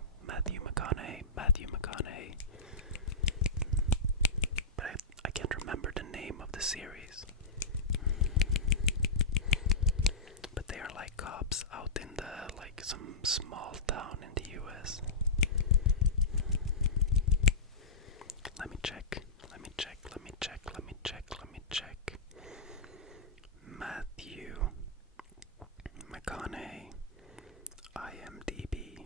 But I can't remember the name of the series. But they are like cops out in the, like some small town in the US. Let me check. Matthew McConaughey, IMDb.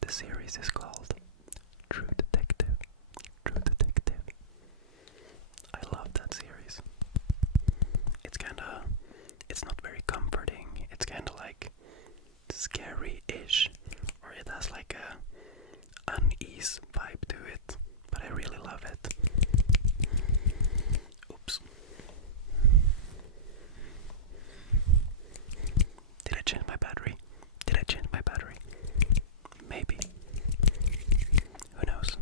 The series is called True Detective. I love that series. It's not very comforting. It's kinda like scary-ish, or it has like a unease vibe to it, but I really love it. Oops. Did I change my battery? Maybe. Who knows?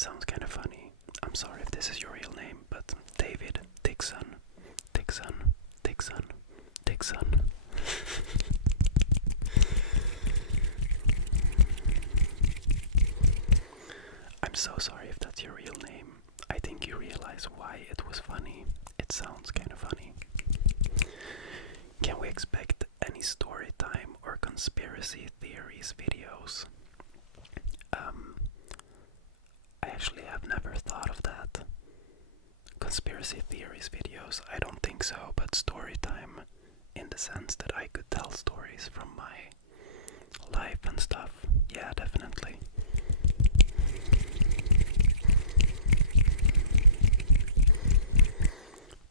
It sounds kind of funny. I'm sorry if this is your real name, but David Dixon. Dixon. Dixon. Dixon. I'm so sorry if that's your real name. I think you realize why it was funny. It sounds kind of funny. Can we expect any story time or conspiracy theories videos? I actually have never thought of that. Conspiracy theories videos, I don't think so, but story time in the sense that I could tell stories from my life and stuff. Yeah, definitely.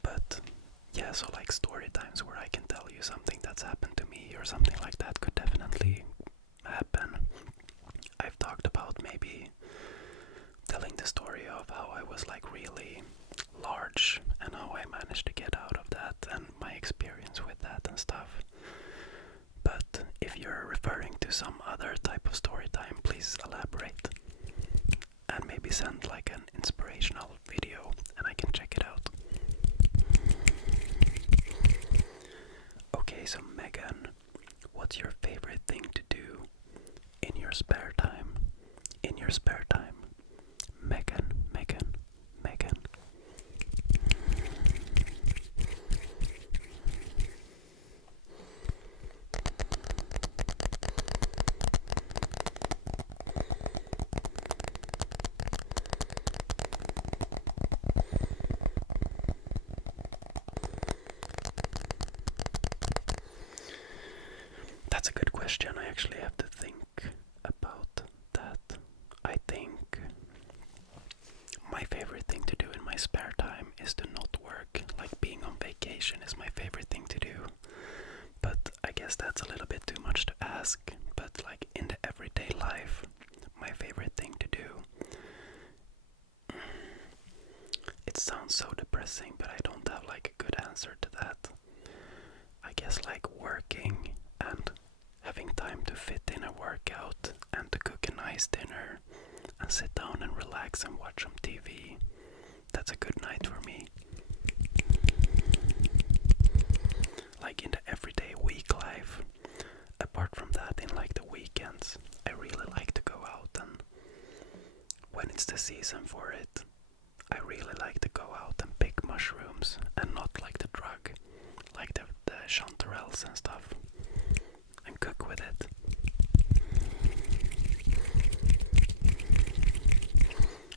But yeah, so like story times where I can tell you something that's happened to me or something like that could definitely happen. I've talked about maybe telling the story of how I was like really large and how I managed to get out of that and my experience with that and stuff. But if you're referring to some other type of story time, please elaborate and maybe send like an inspirational video and I can check it out. Okay, so Megan, what's your favorite thing to do in your spare time? In your spare time. Megan, Megan, Megan. That's a good question. I actually have to think about that. I think my favorite thing to do in my spare time is to not work. Like being on vacation is my favorite thing to do. But I guess that's a little bit too much to ask. But like in the everyday life, my favorite thing to do. It sounds so depressing, but I don't have like a good answer to that. I guess like working and having time to fit in a workout and to cook a nice dinner and sit down and relax and watch some TV. That's a good night for me. Like in the everyday week life. Apart from that, in like the weekends, I really like to go out, and when it's the season for it, I really like to go out and pick mushrooms and not like the drug, like the chanterelles and stuff, and cook with it.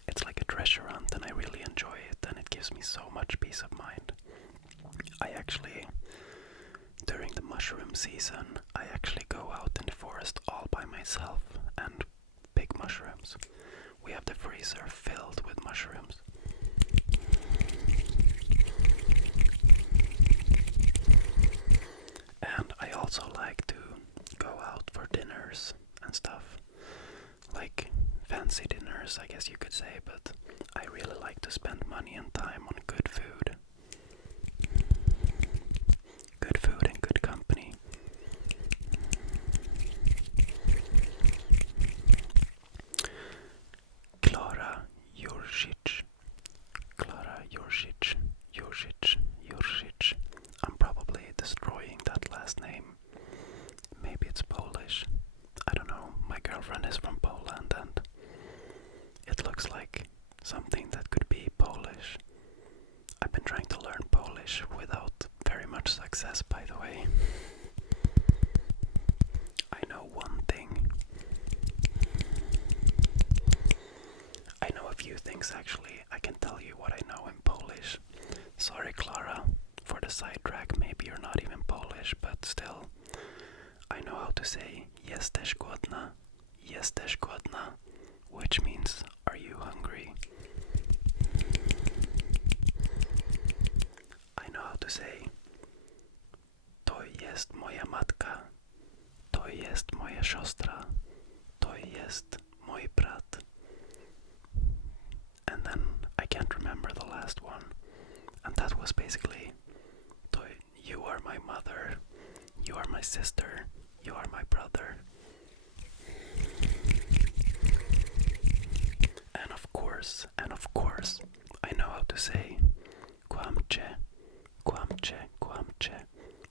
It's like a treasure hunt and I really enjoy it, and it gives me so much peace of mind. I actually, during the mushroom season, I actually go out in the forest all by myself and pick mushrooms. We have the freezer filled with mushrooms. And I also like to go out for dinners and stuff. Like fancy dinners, I guess you could say, but I really like to spend money and time on good food. Good food and good company. Klara Jursic. Klara Jursic. Jursic. Jursic. I'm probably destroying that last name. Maybe it's Polish. I don't know. My girlfriend is from Poland and it looks like something that could be Polish. I've been trying to learn Polish without very much success, by the way. I know one thing. I know a few things actually. I can tell you what I know in Polish. Sorry, Clara, for the sidetrack. Maybe you're not even Polish, but still. I know how to say jesteś głodna, jesteś głodna, which means are you hungry? I know how to say to jest moja matka, to jest moja siostra, to jest mój brat. And then I can't remember the last one. And that was basically you are my mother, you are my sister, you are my brother. And of course course, I know how to say Kwamche, Kwamche, Kwamche,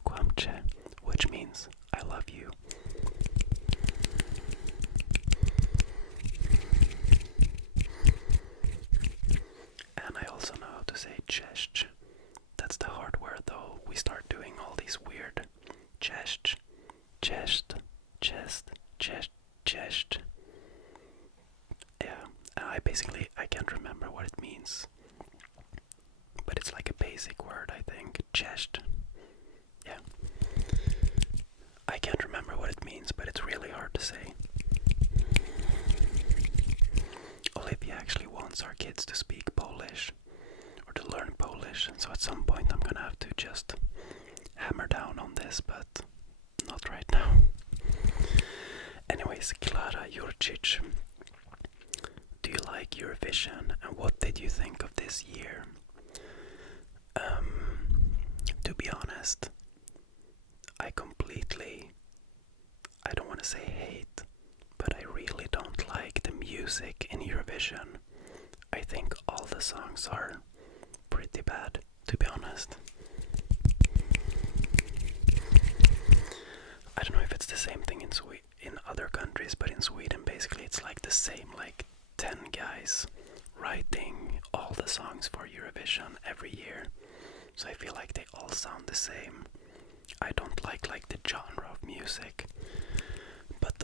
Kwamche, which means I love you. And I also know how to say chest. That's the hard word though. We start doing all these weird chest, chest, chest, chest, chest. Yeah, I can't remember what it means. But it's like a basic word, I think. Chest. Yeah. I can't remember what it means, but it's really hard to say. Olivia actually wants our kids to speak Polish, or to learn Polish, so at some point I'm gonna have to just hammer down on this, but not right now. Anyways, Klara Jurcic, do you like Eurovision, and what did you think of this year? To be honest, I don't want to say hate, but I really don't like the music in Eurovision. I think all the songs are pretty bad, to be honest. I don't know if it's the same thing in other countries, but in Sweden basically it's like the same, like 10 guys writing all the songs for Eurovision every year. So I feel like they all sound the same. I don't like the genre of music. But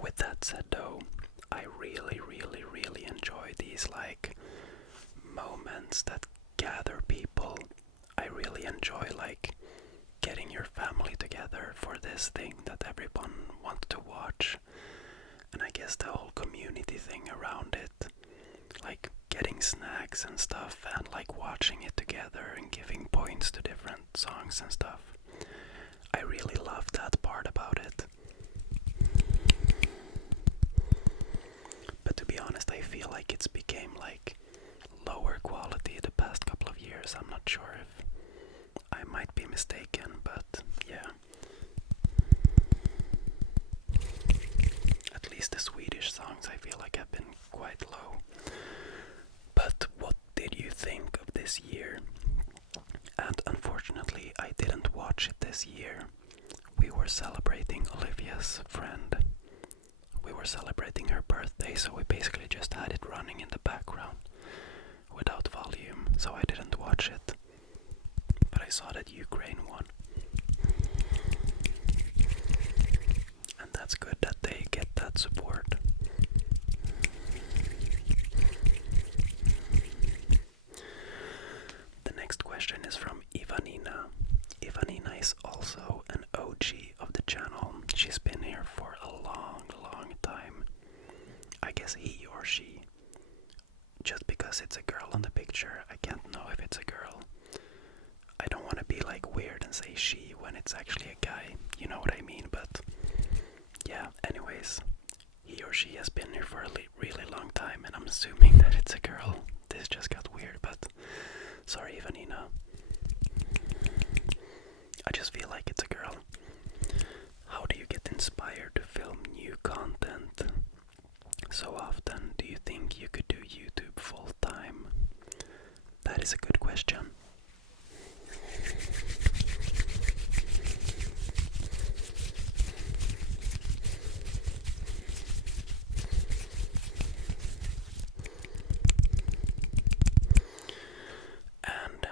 with that said though, I really, really, really enjoy these like moments that gather people. I really enjoy like getting your family together for this thing that everyone wants to watch. And I guess the whole community thing around it, like getting snacks and stuff and like watching it together and giving points to different songs and stuff. I really love that part about it. But to be honest, I feel like it's became like lower quality the past couple of years. I'm not sure if I might be mistaken, but yeah. At least the Swedish songs I feel like have been quite low. But what did you think of this year? And unfortunately I didn't watch it this year. We were celebrating Olivia's friend. We were celebrating her birthday, so we basically just had it running in the background without volume, so I didn't watch it. But I saw that Ukraine won. And that's good that they get that support. The next question is from Ivanina. Ivanina is also an OG of the channel. She's been here for a long, long time. I guess he or she. Just because it's a girl on the picture, I can't know if it's a girl. I don't want to be like weird and say she when it's actually a guy. You know what I mean, but yeah, anyways. He or she has been here for a really long time, and I'm assuming that it's a girl. This just got weird, but sorry, Ivanina. I just feel like it's a girl. How do you get inspired to film new content so often? Do you think you could do YouTube full time? That is a good question. And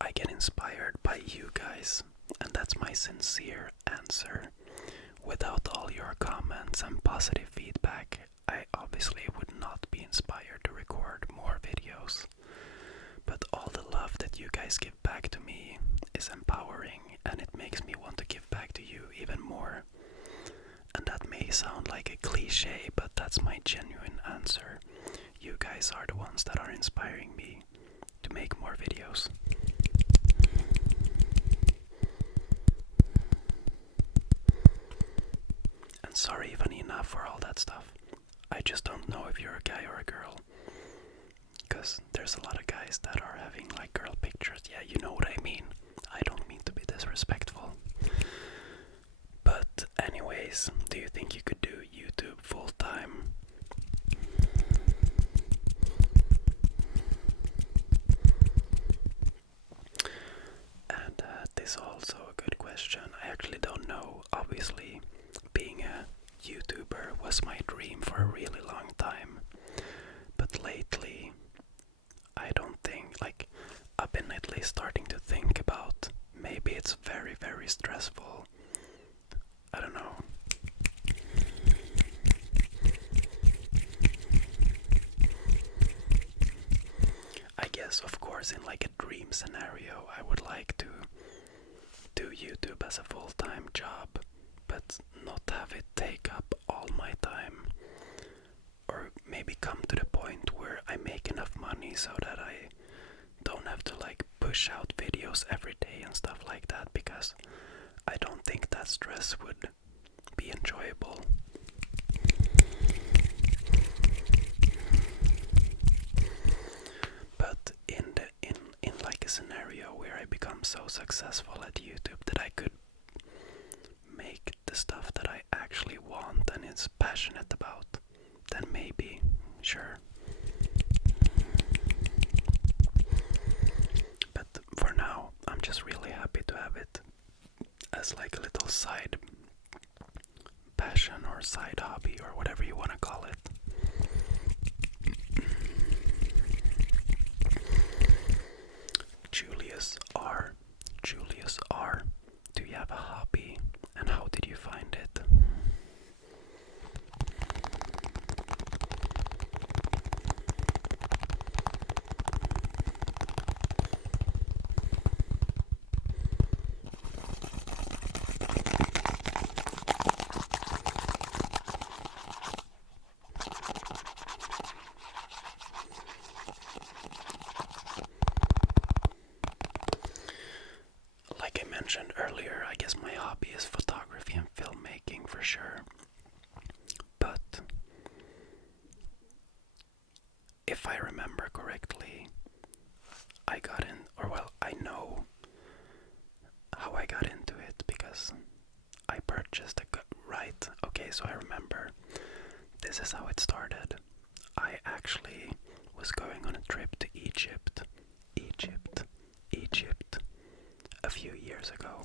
I get inspired by you guys, and that's my sincere answer. Without all your comments and positive feedback, I obviously would not be inspired to record more videos. But all the love that you guys give back to me is empowering, and it makes me want to give back to you even more. And that may sound like a cliche, but that's my genuine answer. You guys are the ones that are inspiring me to make more videos. And sorry, Vanina, for all that stuff. I just don't know if you're a guy or a girl. Because there's a lot of guys that are having like girl pictures. Yeah, you know what I mean. I don't mean to be disrespectful. But anyway, guys, do you think you could do YouTube full time? And this is also a good question. I actually don't know. Obviously, being a YouTuber was my dream for a really long time. But lately, I don't think, like, I've been at least starting to think about maybe it's very, very stressful. I don't know. I guess, of course, in like a dream scenario, I would like to do YouTube as a full-time job, but not have it take up all my time. Or maybe come to the point where I make enough money so that I don't have to like push out videos every day and stuff like that, because I don't think that stress would be enjoyable. But in like a scenario where I become so successful at YouTube that I could make the stuff that I actually want and is passionate about, then maybe, sure. But for now, I'm just really happy to have it as like a little side passion or side hobby or whatever you want to call it. Julius R, do you have a hobby and how did you find it? Like I mentioned earlier, I guess my hobby is photography and filmmaking for sure. But if I remember correctly, I got in, or well, I know how I got into it because I purchased right. Okay, so I remember. This is how it started. I actually was going on a trip to Egypt, a few years ago.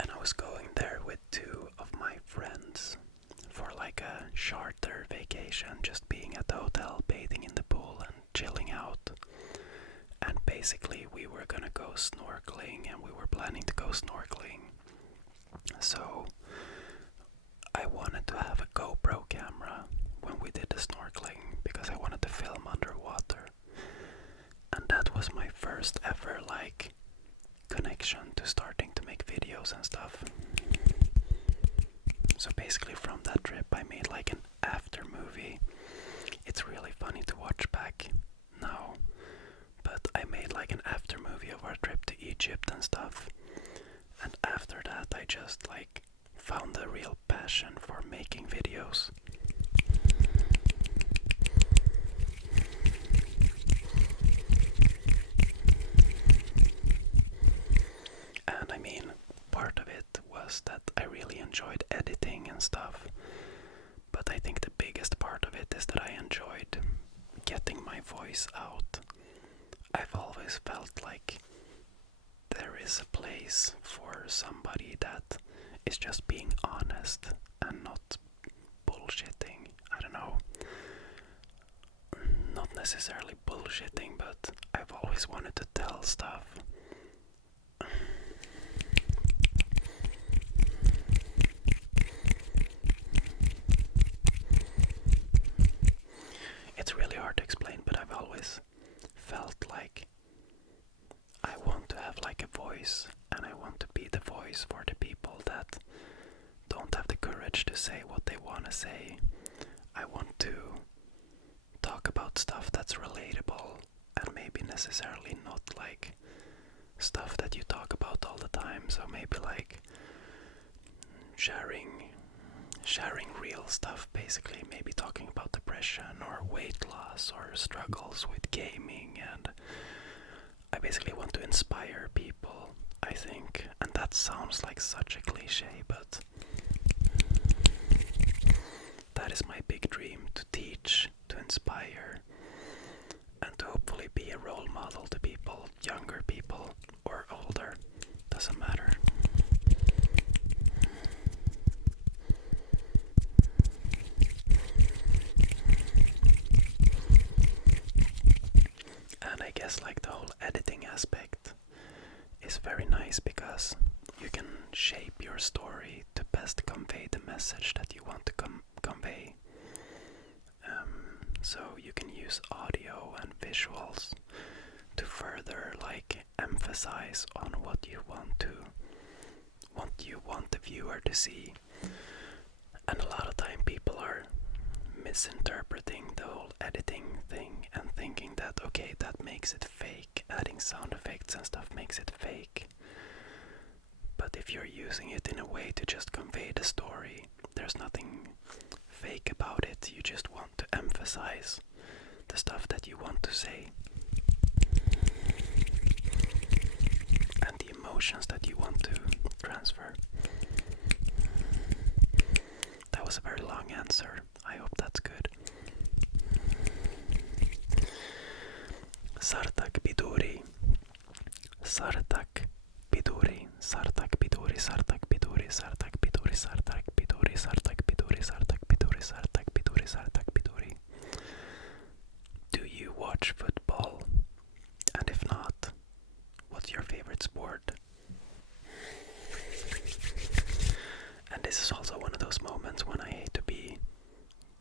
And I was going there with two of my friends for like a charter vacation, just being at the hotel, bathing in the pool and chilling out. And basically we were gonna go snorkeling, and we were planning to go snorkeling. So I wanted to have a GoPro camera when we did the snorkeling because I wanted to film underwater. And that was my first ever like connection to starting to make videos and stuff. So basically from that trip I made like an after movie. It's really funny to watch back now, but I made like an after movie of our trip to Egypt and stuff. And after that I just like found a real passion for making videos. And I mean, part of it was that I really enjoyed editing and stuff. But I think the biggest part of it is that I enjoyed getting my voice out. I've always felt like there is a place for somebody that is just being honest and not bullshitting. I don't know. Not necessarily bullshitting, but I've always wanted to tell stuff. It's really hard to explain, but I've always felt like I want to have like a voice, and I want to be the voice for the people that don't have the courage to say what they want to say. I want to talk about stuff that's relatable and maybe necessarily not like stuff that you talk about all the time. So maybe like sharing real stuff, basically. Maybe talking about depression or weight loss or struggles with gaming. And I've basically want to inspire people, I think. And that sounds like such a cliche, but that is my big dream, to teach, to inspire, and to hopefully be a role model to people, younger people or older, doesn't matter. And I guess like the whole editing aspect is very nice because you can shape your story to best convey the message that you want to convey. So you can use audio and visuals to further like emphasize on what you want the viewer to see. And a lot of time people are misinterpreting the whole editing thing and thinking that, okay, that makes it fake, adding sound effects and stuff makes it fake. But if you're using it in a way to just convey the story, there's nothing fake about it. You just want to emphasize the stuff that you want to say and the emotions that you want to transfer. That was a very long answer. I hope that's good. Sartak Biduri. Sartak Biduri. Sartak Biduri. Sartak Biduri. Sartak Biduri. Sartak Biduri. Sartak Biduri. Sartak Biduri. Sartak Biduri. Sartak Biduri. Do you watch football? And if not, what's your favorite sport? And this is also one of those moments when I hate to be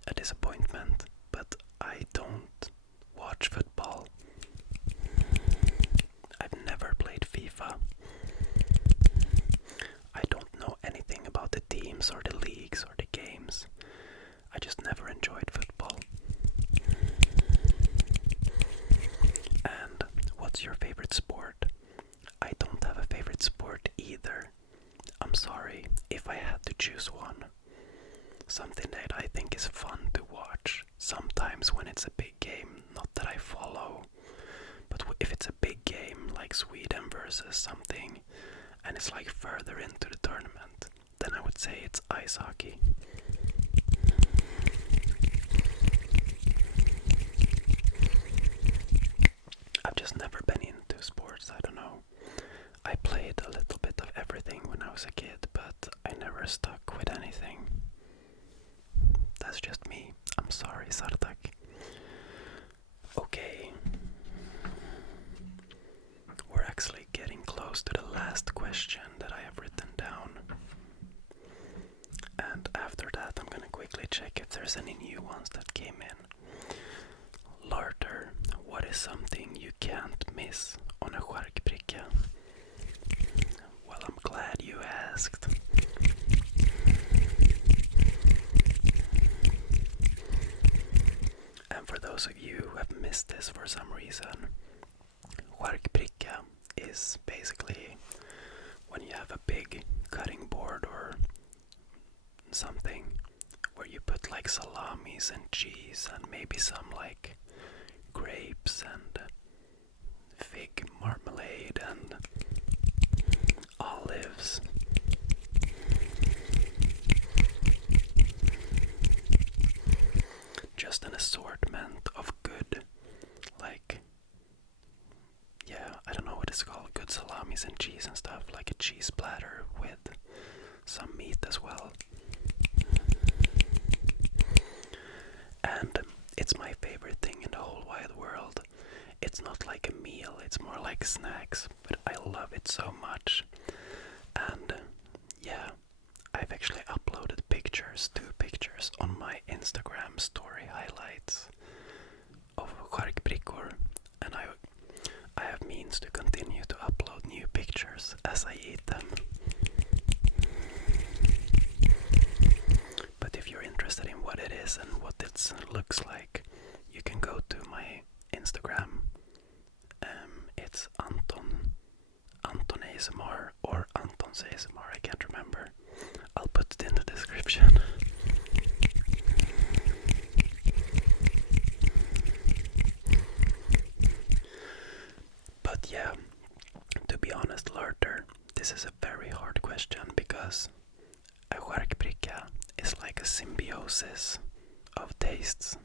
a disappointment, but I don't watch football. I've never played FIFA. I don't know anything about the teams or the leagues or the games. I just never enjoyed football. And what's your favorite sport? I don't have a favorite sport either. I'm sorry, if I had to choose one, something that I think is fun to watch, sometimes when it's a big game, not that I follow, but if it's a big game like Sweden versus something, and it's like further into the tournament, then I would say it's ice hockey. I've just never been into sports, I don't know. I played a little bit of everything when I was a kid, but I never stuck with anything. That's just me. I'm sorry, Sartak. Okay. We're actually getting close to the last question that I have written down. And after that, I'm gonna quickly check if there's any new ones that came in. Larter, what is something you can't miss on a charkbricka? Well, I'm glad you asked. And for those of you who have missed this for some reason, charkbricka is basically when you have a big cutting board or something where you put like salamis and cheese and maybe some like grapes and fig marmalade and olives. Just an assortment of good, like, yeah, I don't know what it's called, good salamis and cheese and stuff, like a cheese platter with some meat as well. And it's my favorite thing in the whole wide world. It's not like a meal, it's more like snacks, but I love it so much. And yeah, I've actually uploaded two pictures on my Instagram story highlights of charkbrickor, and I have means to continue to upload new pictures as I eat them. But if you're interested in what it is and what it looks like, you can go to my Instagram. It's AntonASMR or Anton's ASMR, I can't remember. I'll put it in the description. But yeah, this is a very hard question because a charkbricka is like a symbiosis of tastes.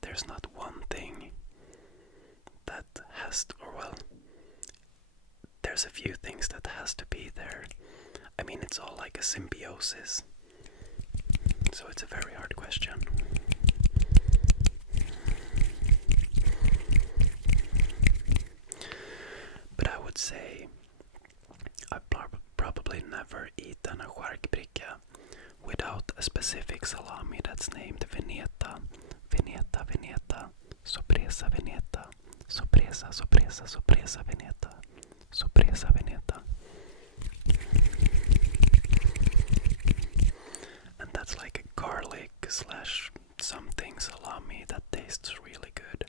There's not one thing that has to, or well, there's a few things that has to be there. I mean, it's all like a symbiosis. So it's a very hard question. But I would say I've probably never eaten a charkbricka without a specific salami that's named Veneta, Veneta, Veneta, Sorpresa Veneta, Sorpresa, Sorpresa, Sorpresa Veneta, Sorpresa Veneta. And that's like a garlic slash something salami that tastes really good.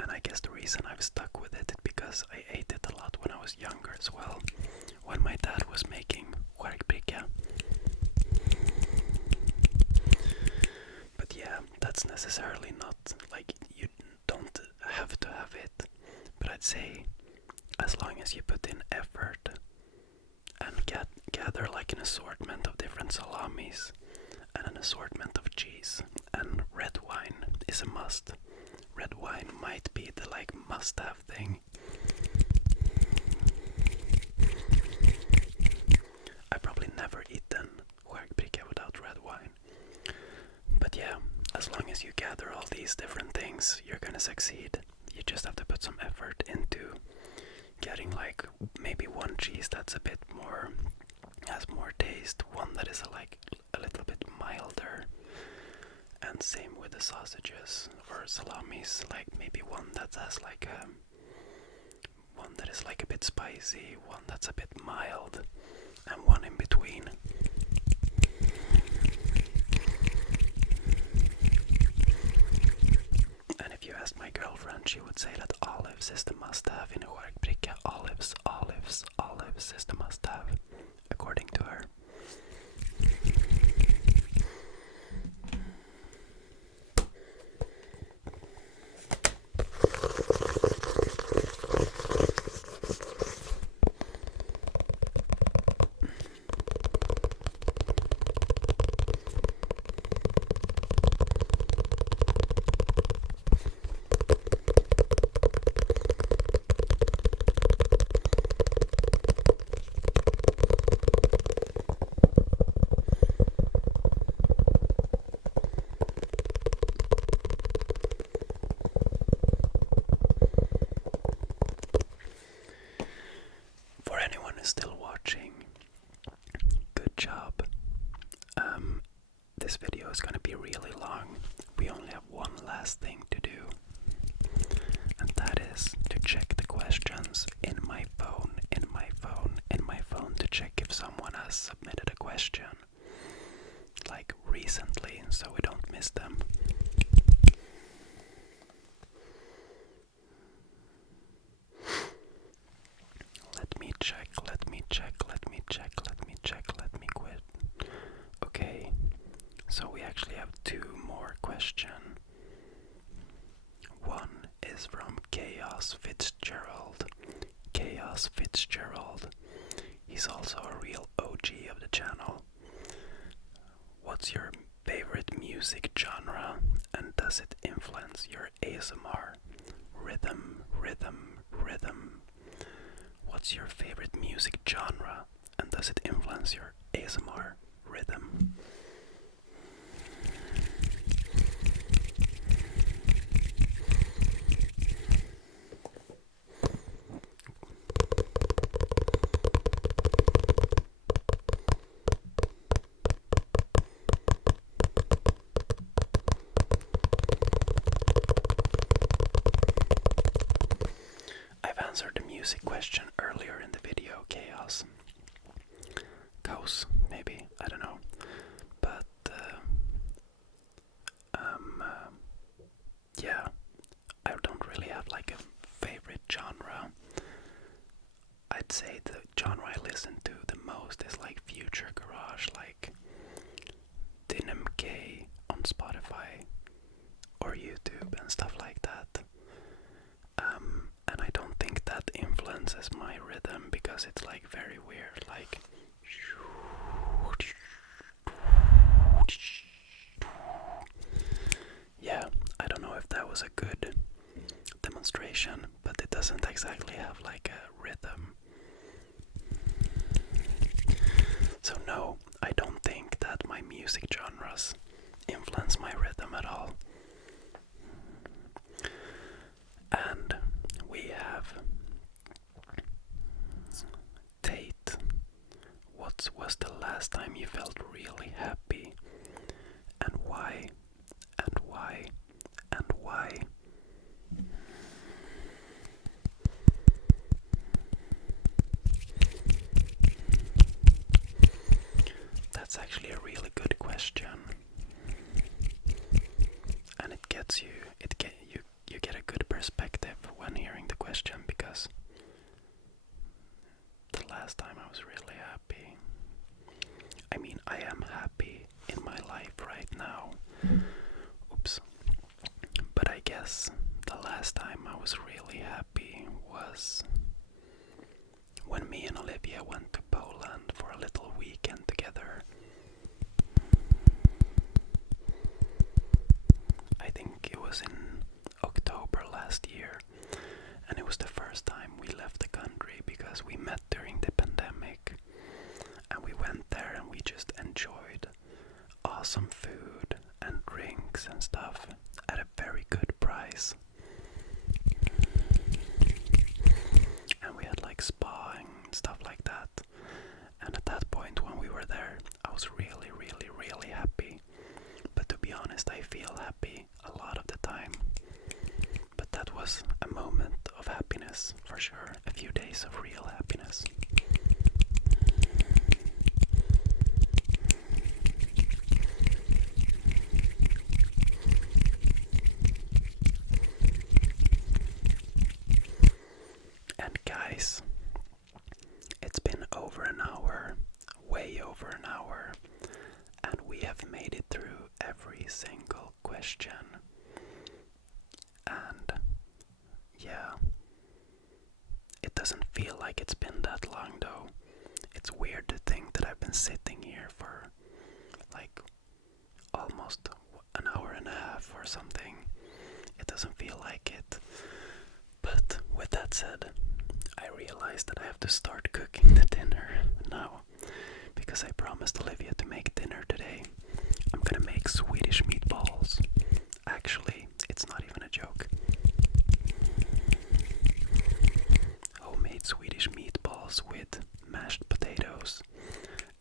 And I guess the reason I've stuck with it is because I ate it a lot when I was younger as well, when my dad was making charkbricka. But yeah, that's necessarily not like you don't have to have it. But I'd say as long as you put in effort and gather like an assortment of different salamis and an assortment of cheese, and red wine is a must. Red wine might be the like must-have thing. I've probably never eaten charkbricka without red wine. But yeah, as long as you gather all these different things, you're gonna succeed. You just have to put some effort into getting like maybe one cheese that's a bit more, has more taste, one that is like a little bit milder, and same with the sausages or salamis, like maybe one that has like one that is like a bit spicy, one that's a bit mild, and one in between. And if you asked my girlfriend, she would say that olives is the must-have in a charkbricka. Olives, olives, olives is the must-have, according to her. Still watching, good job. This video is gonna be really long. We only have one last thing to do, and that is to check the questions in my phone, to check if someone has submitted a question like recently, so we don't miss them. Let me check, let me check, let me check, let me check, let me quit. Okay, so we actually have two more questions. One is from Chaos Fitzgerald. Chaos Fitzgerald. He's also a real OG of the channel. What's your favorite music genre, and does it influence your ASMR? Rhythm, rhythm, rhythm. What's your favorite music genre, and does it influence your ASMR? Rhythm. I've answered the music question earlier in the video, Chaos. Ghost, maybe, I don't know. But, yeah, I don't really have like a favorite genre. I'd say the genre I listen to the most is like Future Garage, like Denim K on Spotify or YouTube and stuff like that. And I don't think that influences my rhythm because it's like very weird. was a good demonstration, but it doesn't exactly have like a rhythm. So no, I don't think that my music genres influence my rhythm at all. And we have Tate. What was the last time you felt really happy? And why? And why? And why? That's actually a really good question. And it gets you, you get a good perspective when hearing the question, because the last time I was really happy, I mean, I am happy in my life right now. Oops. But I guess the last time I was really happy was when me and Olivia went to Poland for a little weekend together. I think it was in October last year, and it was the first time we left the country because we met during the pandemic, and we went there and we just enjoyed awesome food and drinks and stuff at a very good price. And we had like spa and stuff like that. And at that point when we were there, I was really, really, really happy. But to be honest, I feel happy a lot of the time. But that was a moment of happiness, for sure. A few days of real happiness. And guys, it's been over an hour, way over an hour, and we have made it through every single question. And yeah, it doesn't feel like it's been that long though. It's weird to think that I've been sitting here for like almost an hour and a half or something. It doesn't feel like it. But with that said, I realized that I have to start cooking the dinner now, because I promised Olivia to make dinner today. I'm gonna make Swedish meatballs. Actually, it's not even a joke. Homemade Swedish meatballs with mashed potatoes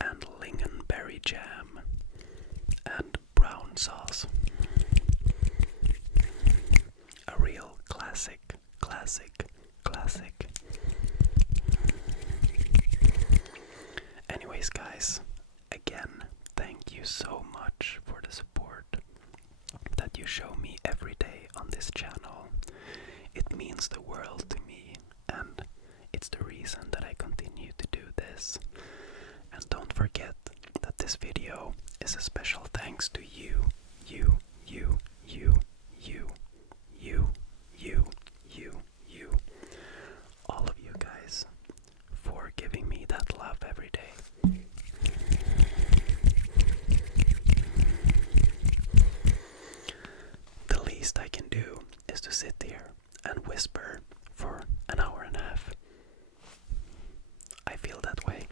and lingonberry jam and brown sauce. A real classic. Anyways, guys, again, thank you so much for the support that you show me every day on this channel. It means the world to me, and it's the reason that I continue to do this. And don't forget that this video is a special thanks to you, all of you guys, for giving me that love every day. The least I can do is to sit here and whisper for an hour and a half. I feel that way.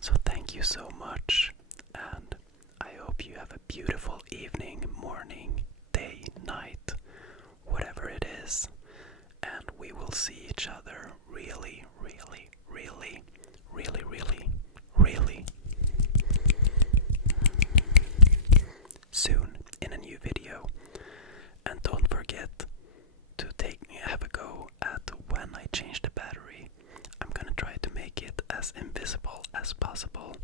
So thank you so much, and I hope you have a beautiful evening, morning, day, night, whatever it is. And we will see each other really soon in a new video. And don't forget to have a go at when I change the battery. I'm gonna try to make it as invisible as possible.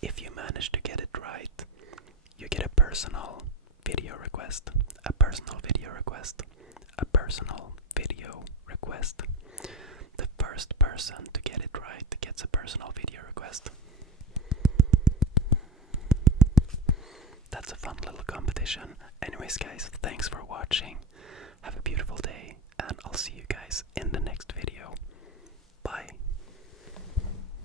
If you manage to get it right, you get a personal video request. A personal video request. A personal video request. The first person to get it right gets a personal video request. That's a fun little competition. Anyways, guys, thanks for watching. Have a beautiful day, and I'll see you guys in the next video.